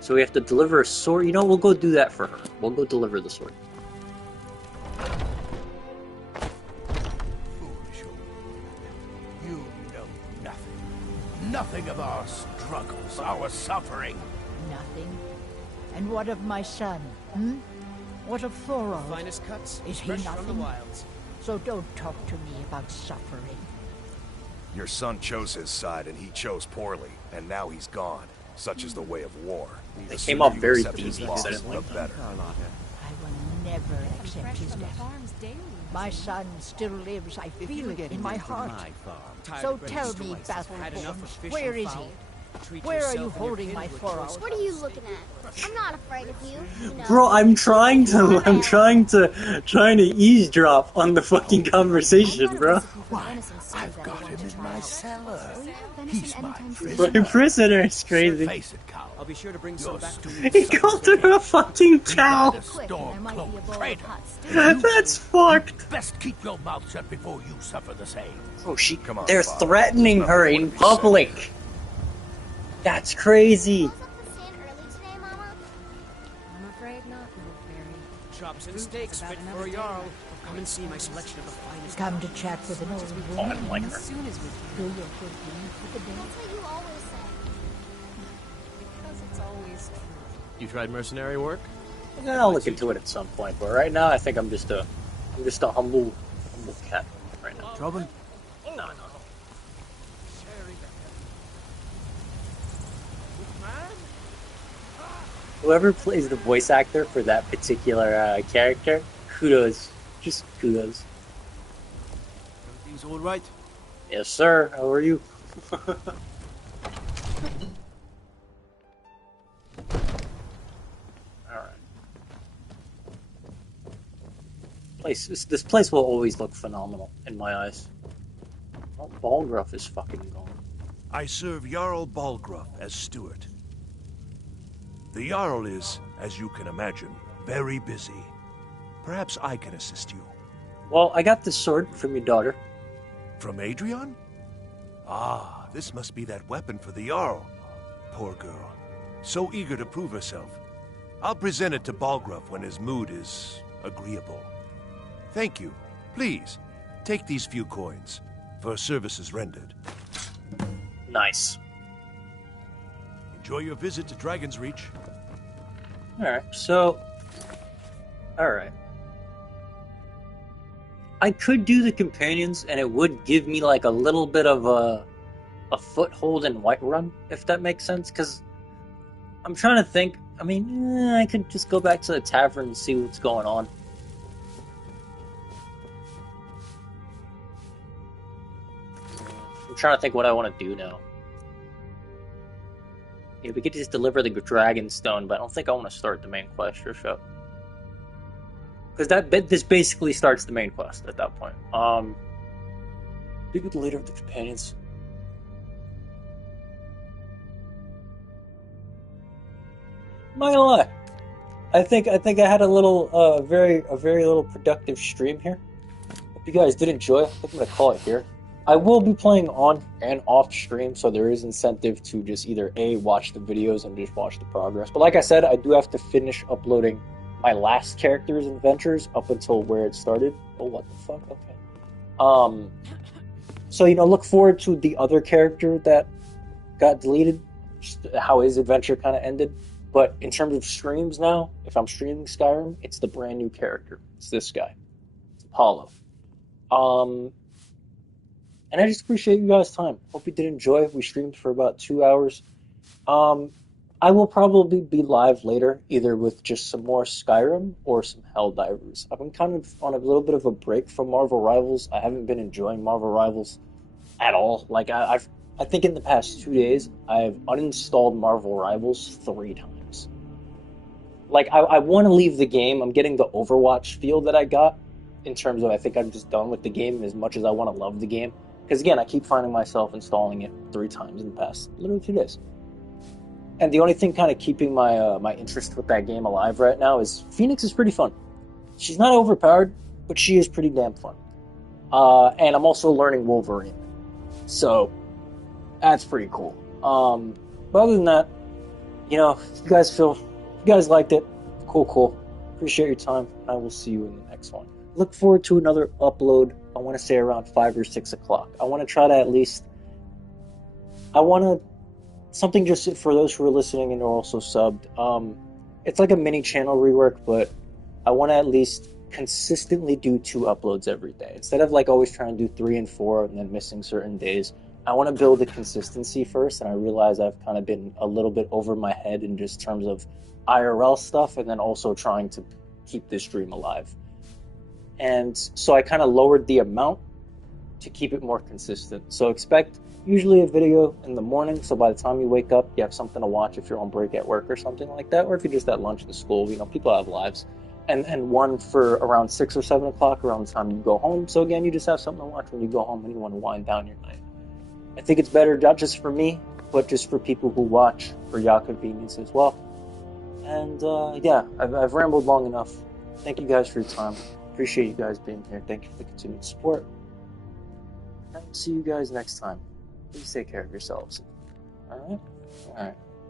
So we have to deliver a sword. You know, we'll go do that for her. We'll go deliver the sword. Foolish old woman. You know nothing. Nothing of our struggles, our suffering. Nothing. And what of my son? What of Thorald? Finest cuts, Is he fresh from the nothing? wilds. So don't talk to me about suffering. Your son chose his side, and he chose poorly, and now he's gone. Such is the way of war. They The came sooner off you very accept his easy, loss, suddenly. the better. I will never accept his death. My son still lives. I feel it in my heart. So tell me, Battleborn, where is he? Where are you holding my furrows? What are you looking at? I'm not afraid of you. You know. Bro, I'm trying to eavesdrop on the fucking conversation, bro. I've got him in my cellar. He's my My prisoner is crazy. Face it, cow. I'll be sure to bring some back. He called her a fucking cow. That's fucked. Best keep your mouth shut before you suffer the same. Oh, Come on, they're Father. threatening her in public. That's crazy. I'm afraid not, little fairy. Chops and steaks fit for a jarl. Come and see my selection of the finest. Come to chat with an old Oh, woman. I don't like As her. soon as we Do can. your good deed for the day. That's what you always say. Because it's always true. You tried mercenary work? I'll look into it at some point, but right now I think I'm just a humble cat right now. Trouble? No. Whoever plays the voice actor for that particular character, kudos. Just kudos. Everything's all right? Yes, sir. How are you? Alright. This place will always look phenomenal in my eyes. Oh, Balgruff is fucking gone. I serve Jarl Balgruff as steward. The Jarl is, as you can imagine, very busy. Perhaps I can assist you. Well, I got this sword from your daughter. From Adrian? Ah, this must be that weapon for the Jarl. Poor girl. So eager to prove herself. I'll present it to Balgruff when his mood is agreeable. Thank you. Please, take these few coins for services rendered. Nice. Enjoy your visit to Dragon's Reach. Alright, so... Alright. I could do the companions, and it would give me, like, a little bit of a foothold in Whiterun, if that makes sense, because I'm trying to think... I mean, I could just go back to the tavern and see what's going on. I'm trying to think what I want to do now. Yeah, we could just deliver the Dragon Stone, but I don't think I want to start the main quest or so. Because this basically starts the main quest at that point. Speak with the leader of the companions. I'm not gonna lie. I think I had a little, very little productive stream here. Hope you guys did enjoy. I think I'm gonna call it here. I will be playing on and off stream, so there is incentive to just either A, watch the videos and just watch the progress. But like I said, I do have to finish uploading my last character's adventures up until where it started. Oh, what the fuck? Okay. So, look forward to the other character that got deleted, just how his adventure kind of ended. But in terms of streams now, if I'm streaming Skyrim, it's the brand new character. It's this guy. It's Apollo. And I just appreciate you guys' time. Hope you did enjoy. We streamed for about 2 hours. I will probably be live later, either with just some more Skyrim or some Helldivers. I've been kind of on a little bit of a break from Marvel Rivals. I haven't been enjoying Marvel Rivals at all. Like, I think in the past 2 days, I've uninstalled Marvel Rivals 3 times. Like, I want to leave the game. I'm getting the Overwatch feel that I got in terms of I think I'm just done with the game as much as I want to love the game. Because again, I keep finding myself installing it 3 times in the past literally 2 days. And the only thing kind of keeping my my interest with that game alive right now is Phoenix is pretty fun. She's not overpowered, but she is pretty damn fun. And I'm also learning Wolverine. So, that's pretty cool. But other than that, if you guys liked it, cool. Appreciate your time. I will see you in the next one. Look forward to another upload. I want to say around 5 or 6 o'clock. I want to try to at least... something just for those who are listening and are also subbed. It's like a mini channel rework, but I want to at least consistently do 2 uploads every day. Instead of like always trying to do 3 and 4 and then missing certain days, I want to build a consistency first, and I realize I've kind of been a little bit over my head in just terms of IRL stuff, and then also trying to keep this dream alive. And so I kind of lowered the amount to keep it more consistent. So expect usually a video in the morning, so by the time you wake up, you have something to watch if you're on break at work or something like that, or if you're just at lunch in school. You know, people have lives. And one for around 6 or 7 o'clock around the time you go home. So again, you just have something to watch when you go home and you want to wind down your night. I think it's better not just for me, but just for people who watch, for your convenience as well. And yeah, I've rambled long enough. Thank you guys for your time. Appreciate you guys being here. Thank you for the continued support. And see you guys next time. Please take care of yourselves. Alright? Alright.